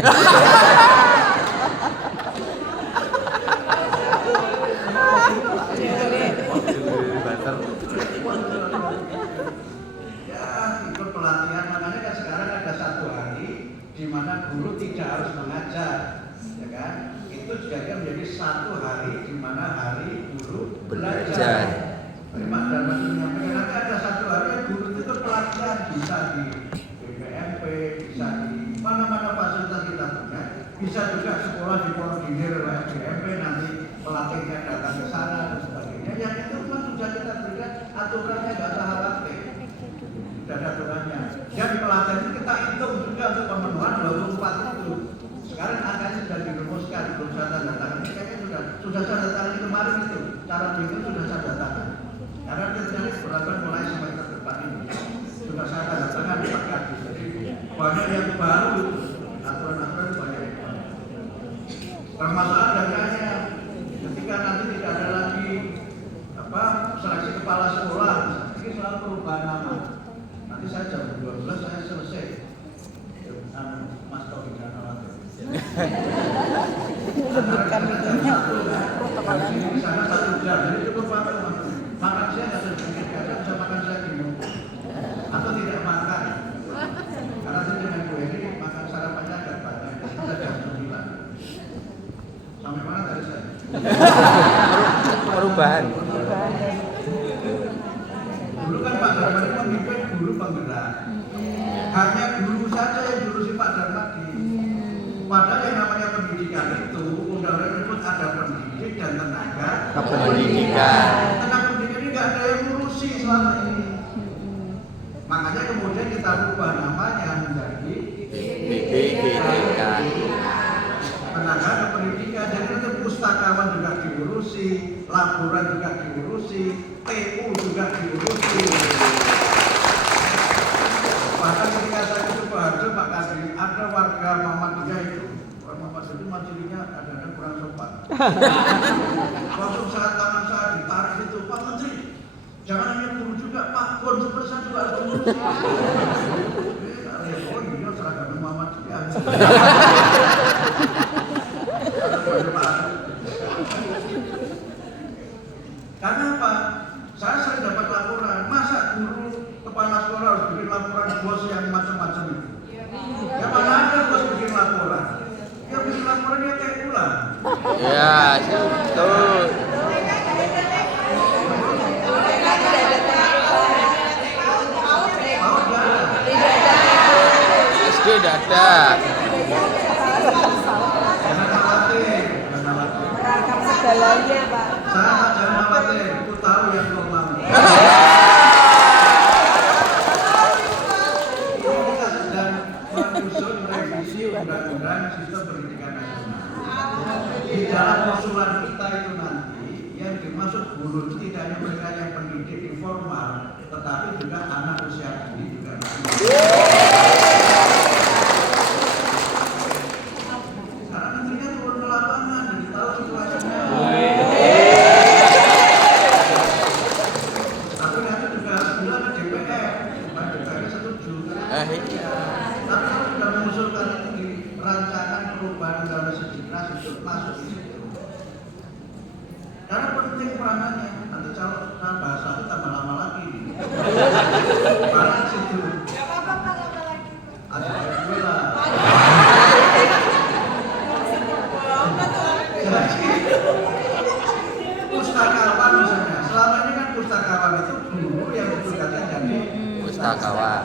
Ya, ikut pelatihan, makanya kan sekarang ada 1 hari di mana guru tidak harus mengajar, ya kan? Itu juga menjadi 1 hari di mana hari guru belajar. Pak Darmadi menyampaikan nanti ada 1 hari yang guru itu pelatihan, bisa di BPMP, bisa di mana-mana fasilitas kita punya, bisa juga sekolah di Pondok koordinir SDMP, nanti pelatihnya datang ke sana dan sebagainya. Yang itu kan sudah kita berikan aturannya, nggak usah khawatir. Sudah ada aturannya. Yang pelatihan itu kita hitung juga untuk pemenuhan 24 itu. Sekarang angkanya sudah dirumuskan, belum saya tanda tangan. Ini kayaknya sudah saya tanda tangan kemarin itu. Cara berikut sudah saya tanda tangan. Karena terjadi berlakuan mulai semester depan ini. Sudah saya tanda tangan di Pak Kadis. Jadi banyak yang baru itu. Aturan-aturan banyak yang baru. Termasuk adanya ketika nanti tidak ada lagi seleksi kepala sekolah, ini soal perubahan nama. Nanti saya jam 12 saya selesai. Mas Taufik Ranawati. Sebutkan itunya protokolnya. Di sana 1 jam, jadi cukup waktu mas. Makan siang nggak sedikit, kadang bisa makan siang di rumah. Atau tidak makan. Karena saya dengan Bu ini makan sarapannya agak banyak. Kita jam 9. Sampai mana tadi saya? Perubahan. Dulu kan Pak Darmadi memimpin guru penggerak. Hanya guru saja yang diurusi Pak Darmadi. Padahal yang namanya pendidikan itu, undang-undang menyebut ada pendidik dan tenaga Pendidikan. Tenaga pendidik ini nggak ada yang ngurusi selama ini. Makanya kemudian kita rubah namanya menjadi BPGDK. tenaga kependidikan. Jadi nanti pustakawan juga diurusi, laboran juga diurusi, TU juga diurusi. Bahkan ketika saya ke Sukoharjo, Pak Kadri, ada warga Muhammadiyah itu. Orang Muhammadiyah itu majirinya ada kurang sopan. Langsung saat tangan saya ditarik itu, Pak Menteri, jangan hanya guru juga, Pak Bon Supersa juga harus diurusi. Oh iya, seragam Muhammadiyah. Karena apa? Saya sering dapat laporan, masa guru kepala sekolah harus bikin laporan bos yang macam-macam itu. Ya mana ada bos bikin laporan? Ya bikin laporan dia kayak pulang. Ya, betul. Mau enggak? SD tidak ada. Jangan khawatir, jangan khawatir. Rangkap segalanya, Pak. Saya jangan khawatir, aku tahu yang kau mau. Kita sedang menyusun revisi undang-undang sistem pendidikan nasional. Di dalam usulan kita itu nanti yang dimaksud guru itu tidak hanya mereka yang pendidik informal, tetapi juga anak usia dini juga. Karena menterinya turun ke lapangan, jadi tahu situasinya. Tapi nanti juga harus bilang ke DPR, supaya DPR setuju. Iya. Tapi kalau sudah mengusulkan itu di rancangan perubahan undang-undang Sejiknas itu masuk di situ. Karena penting peranannya. Nanti kalau kita bahas itu tambah lama lagi. Barang situ. Ada gue lah. Jadi pustakawan misalnya. Selama ini kan pustakawan itu guru yang ditugaskan jadi Pustakawan.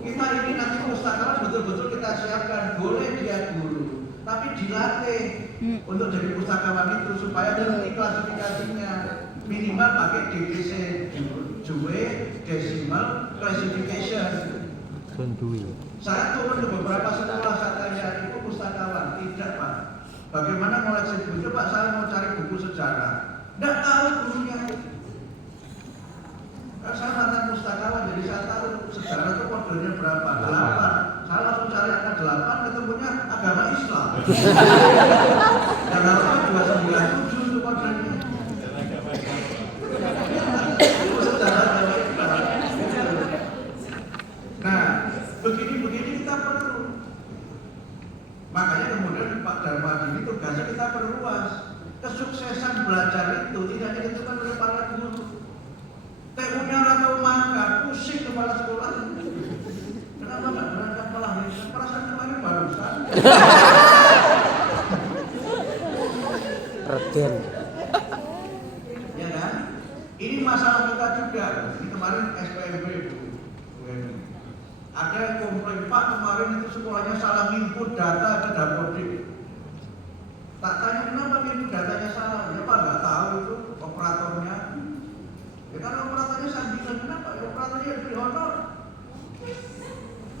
Kita ini nanti pustakawan betul-betul kita siapkan. Boleh dia guru, tapi dilatih untuk jadi pustakawan itu supaya ngerti klasifikasinya. Minimal pakai DDC, Dewey Decimal Classification. Saya turun ke beberapa sekolah, saya tanya, itu pustakawan? Tidak, Pak. Bagaimana ngoleksi buku? Pak, saya mau cari buku sejarah. Tidak tahu gurunya. Kan saya mantan pustakawan, jadi saya tahu sejarah itu kodenya berapa? 8. Saya langsung cari angka 8, ketemunya agama Islam. Dan harusnya 297 itu kodenya. Itu sejarah agama Islam. Nah, begini-begini kita perlu. Makanya kemudian Pak Darmadi ini tugasnya kita perluas. Kesuksesan belajar itu tidak ditentukan oleh para guru. TU-nya atau makan, pusing kepala sekolah. Kenapa nggak berangkat melahirkan? Perasaan kemarin barusan. Raden. Ya kan? Ini masalah kita juga. Ini kemarin SPMB Bu. Ada yang komplain, Pak kemarin itu sekolahnya salah input data ke Dapodik. Tak tanya kenapa ini datanya salah, ya Pak nggak tahu itu operatornya. Ya karena operatornya sandingan, kenapa? Ya operatornya di honor.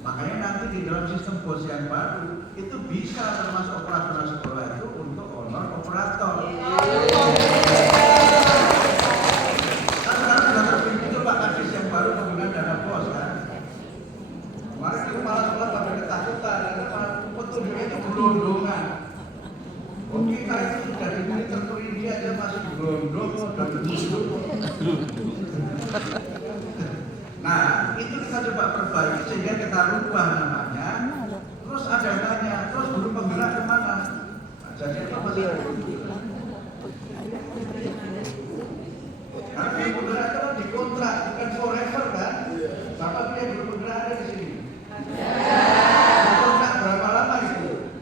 Makanya nanti di dalam sistem BOS yang baru itu bisa termasuk operasional sekolah itu untuk honor operator. Kan sekarang sudah terbit itu Pak Kadis yang baru penggunaan dana BOS kan. Kemarin itu kepala sekolah pada ketakutan, karena petunjuknya itu gelondongan. Oh kita itu sudah dibeli terperinci aja masih gelondong, udah gelondong. Nah, itu kita coba perbaiki sehingga kita rubah namanya. Terus ada yang tanya, terus guru penggerak kemana? Nah, jadi apa masalah? Tapi penggerak itu kan dikontrak, bukan forever kan? Bapak punya guru penggerak ada di sini. Kontrak berapa lama itu?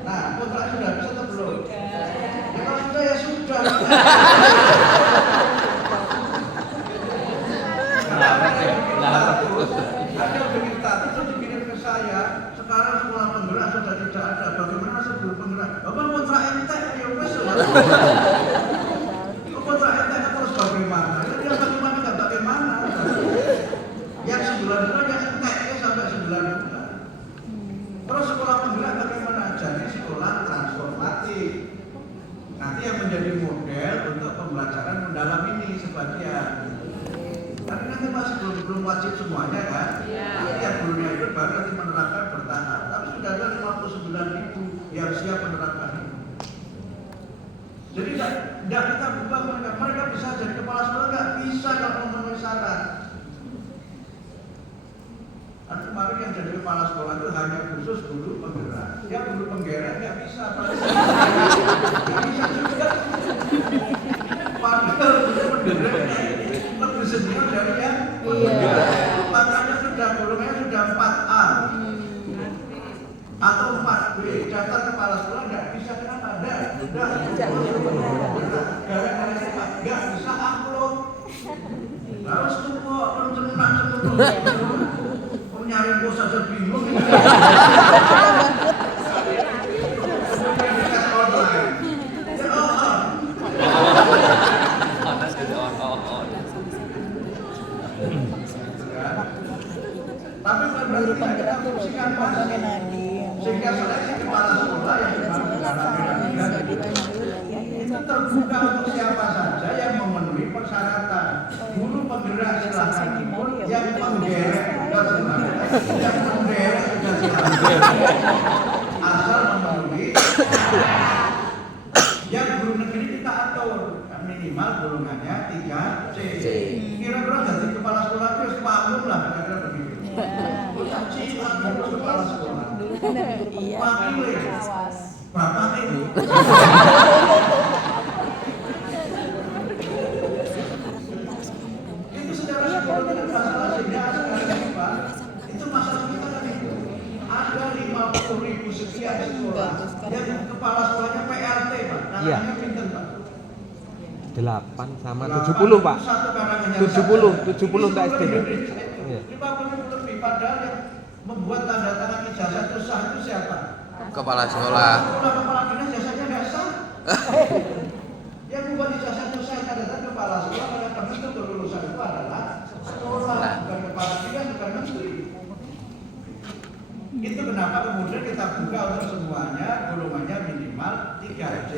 Nah, kontrak sudah bisa atau belum? Ya kalau sudah ya sudah. Ada bikin status terus dikirim ke saya. Sekarang sekolah penggerak sudah tidak ada. Bagaimana sebelum penggerak? Bapak kontrak entek ya wes. Kontrak entek terus bagaimana? Ya bagaimana nggak bagaimana? Yang 9 bulan yang enteknya sampai 9 bulan. Terus sekolah penggerak bagaimana? Jadi sekolah transformatif. Nanti yang menjadi model untuk pembelajaran mendalam ini sebagian. Tapi nanti masih belum wajib semuanya kan? Nanti yang gurunya itu baru nanti menerapkan bertahap. Tapi sudah ada 59.000 yang siap menerapkan ini. Jadi tidak kita buka mereka bisa jadi kepala sekolah nggak bisa kalau memenuhi syarat. Kan kemarin yang jadi kepala sekolah itu hanya khusus guru penggerak. Ya guru penggerak nggak bisa, nggak bisa juga. Padahal guru penggerak lebih senior dari yang penggerak. Makanya sudah golongannya sudah 4A atau 4B. Daftar kepala sekolah nggak bisa, kenapa? Gara-gara siapa? Nggak bisa upload. Harus tunggu pencelunak nyari bos saja bingung. Tapi Guru penggerak itu loh, komponen Nadi. sehingga seleksi kepala sekolah yang itu terbuka untuk siapa saja yang memenuhi persyaratan. Guru penggerak silahkan ikut, yang penggerak yang penggerak sudah silahkan asal memenuhi. Yang guru negeri kita atur minimal golongannya 3C. Kira-kira jadi kepala sekolah terus pamung lah kira-kira begitu. Cilan terus kepala sekolah. Wakilnya bapak ini. Itu secara psikologi dan masalah sehingga sekarang Pak, itu masalah kita kan itu. Ada 50.000 sekian sekolah yang kepala sekolahnya PLT Pak. Namanya pinter Pak. 8 sama 70 Pak. 70 untuk SD. 50 lebih padahal yang membuat tanda tangan ijazah itu sah itu siapa? Kepala sekolah. Kepala dinas ijazahnya nggak sah. Yang membuat ijazah itu sah tanda tangan kepala sekolah karena penentu kelulusan itu adalah sekolah, bukan kepala dinas, bukan menteri. Itu kenapa kemudian kita buka untuk semuanya golongannya minimal 3C,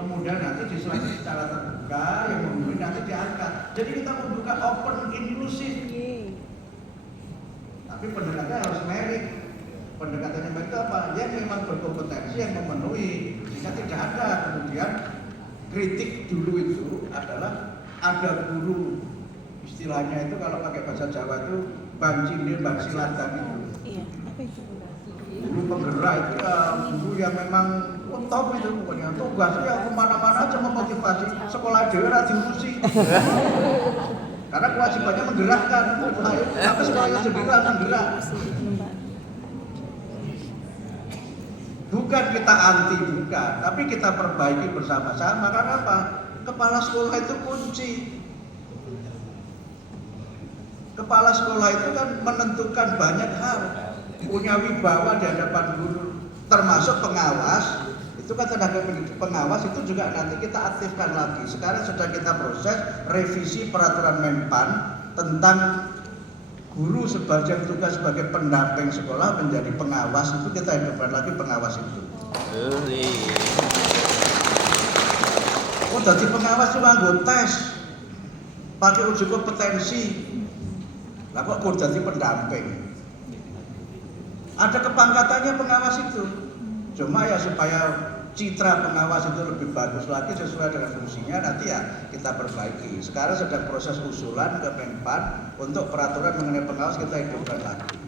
kemudian nanti diseleksi secara terbuka, yang memenuhi nanti diangkat. Jadi kita membuka open inklusif. Tapi pendekatannya harus merit. Pendekatannya merit apa? Yang memang berkompetensi, yang memenuhi. Sehingga tidak ada kemudian kritik dulu itu adalah ada guru, istilahnya itu kalau pakai bahasa Jawa itu banjir bansilatan itu. Guru penggerak itu ya guru yang memang top itu pokoknya tugasnya kemana-mana aja memotivasi sekolah daerah diurusi. Karena kewajibannya menggerakkan, tapi sekolahnya sendiri menggerak. Bukan kita anti bukan, tapi kita perbaiki bersama-sama. Karena apa? Kepala sekolah itu kunci. Kepala sekolah itu kan menentukan banyak hal. Punya wibawa di hadapan guru. termasuk pengawas. Itu kan tenaga pendidik pengawas itu juga nanti kita aktifkan lagi. Sekarang sedang kita proses revisi peraturan Menpan tentang guru sebagian tugas sebagai pendamping sekolah menjadi pengawas, itu kita hidupkan lagi pengawas itu. Oh, jadi pengawas cuma nggo tes, pakai uji kompetensi. Lah kok jadi pendamping? Ada kepangkatannya pengawas itu. Cuma ya supaya citra pengawas itu lebih bagus lagi sesuai dengan fungsinya, nanti ya kita perbaiki. Sekarang sedang proses usulan ke Menpan untuk peraturan mengenai pengawas kita hidupkan lagi.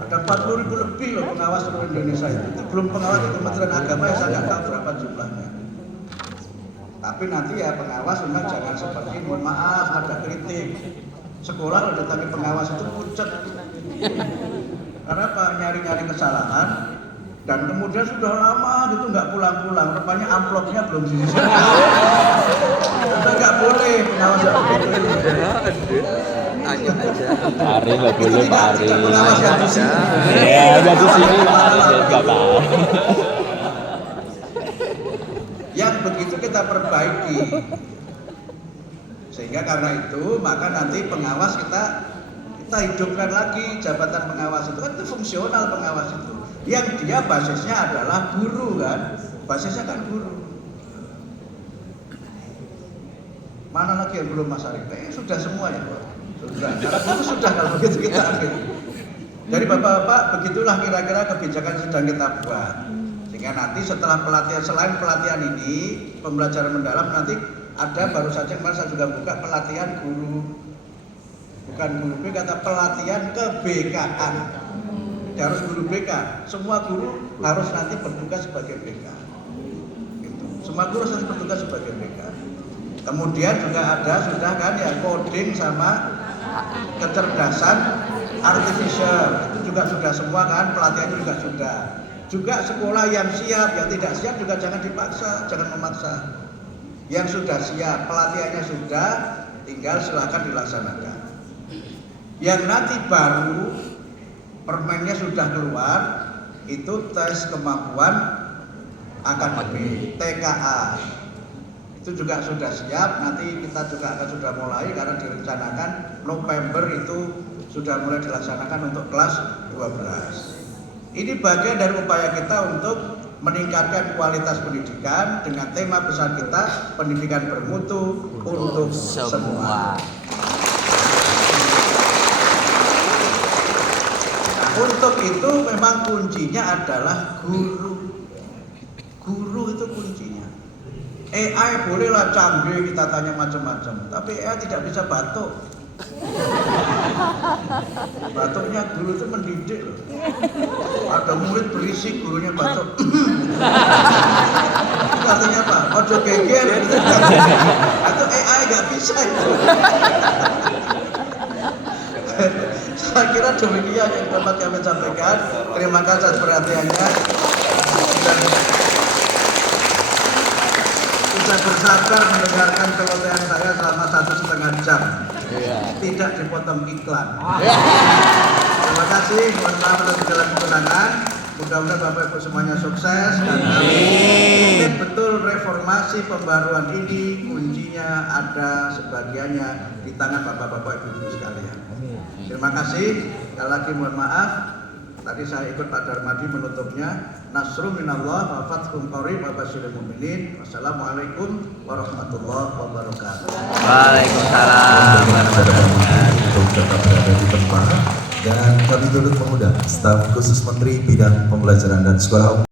Ada 40.000 lebih loh pengawas seluruh Indonesia itu belum pengawas di Kementerian Agama, ya saya nggak tahu berapa jumlahnya. Tapi nanti ya pengawas memang jangan seperti mohon maaf ada kritik. Sekolah kalau ditangi pengawas itu pucet. Karena apa? Nyari-nyari kesalahan. Dan kemudian sudah lama gitu nggak pulang-pulang, rupanya amplopnya belum diisi. Kita nggak boleh pengawas yang begitu. Aja. Ari nggak boleh Pak Ari. Pengawas yang di sini. Ya nggak di sini Pak Ari nggak apa. Yang begitu kita perbaiki. Sehingga karena itu maka nanti pengawas kita hidupkan lagi. Jabatan pengawas itu kan itu fungsional pengawas itu. Yang dia basisnya adalah guru kan, basisnya kan guru. Mana lagi yang belum Mas Arif? Sudah semua ya Pak. Sudah, karena guru sudah kalau begitu kita akhir. Jadi Bapak-bapak begitulah kira-kira kebijakan sedang kita buat. Sehingga nanti setelah pelatihan, selain pelatihan ini, pembelajaran mendalam nanti ada baru saja kemarin saya juga buka pelatihan guru, bukan guru BK, kata pelatihan ke-BK-an. Harus guru BK, semua guru harus nanti bertugas sebagai BK. Gitu. Semua guru harus nanti bertugas sebagai BK. Kemudian juga ada sudah kan ya coding sama kecerdasan artificial, itu juga sudah semua kan, pelatihan juga sudah. Juga sekolah yang siap, yang tidak siap juga jangan dipaksa, jangan memaksa. Yang sudah siap, pelatihannya sudah, tinggal silakan dilaksanakan. Yang nanti baru permennya sudah keluar, itu tes kemampuan akademik TKA. Itu juga sudah siap, nanti kita juga akan sudah mulai karena direncanakan November itu sudah mulai dilaksanakan untuk kelas 12. Ini bagian dari upaya kita untuk meningkatkan kualitas pendidikan dengan tema besar kita, pendidikan bermutu untuk semua. Untuk itu memang kuncinya adalah guru. Guru itu kuncinya. AI bolehlah canggih kita tanya macam-macam, tapi AI tidak bisa batuk. Batuknya guru itu mendidik loh. Ada murid berisik, gurunya batuk. Itu artinya apa? Ojo geger. Itu AI nggak bisa itu. Saya kira demikian yang dapat kami sampaikan. Terima kasih atas perhatiannya. Dan sudah bersabar mendengarkan celotehan saya selama 1,5 jam. Tidak dipotong iklan. Terima kasih. Mohon maaf atas segala kekurangan. Mudah-mudahan Bapak Ibu semuanya sukses dan kami betul reformasi pembaruan ini kuncinya ada sebagiannya di tangan Bapak-bapak Ibu sekalian. Terima kasih. Sekali lagi mohon maaf. Tadi saya ikut Pak Darmadi menutupnya. Nasrun minallah wa fathun qarib wa basyiril mu'minin. Wassalamualaikum warahmatullahi wabarakatuh. Waalaikumsalam warahmatullahi wabarakatuh. Untuk tetap berada di tempat dan kami turut mengundang staf khusus Menteri Bidang Pembelajaran dan Sekolah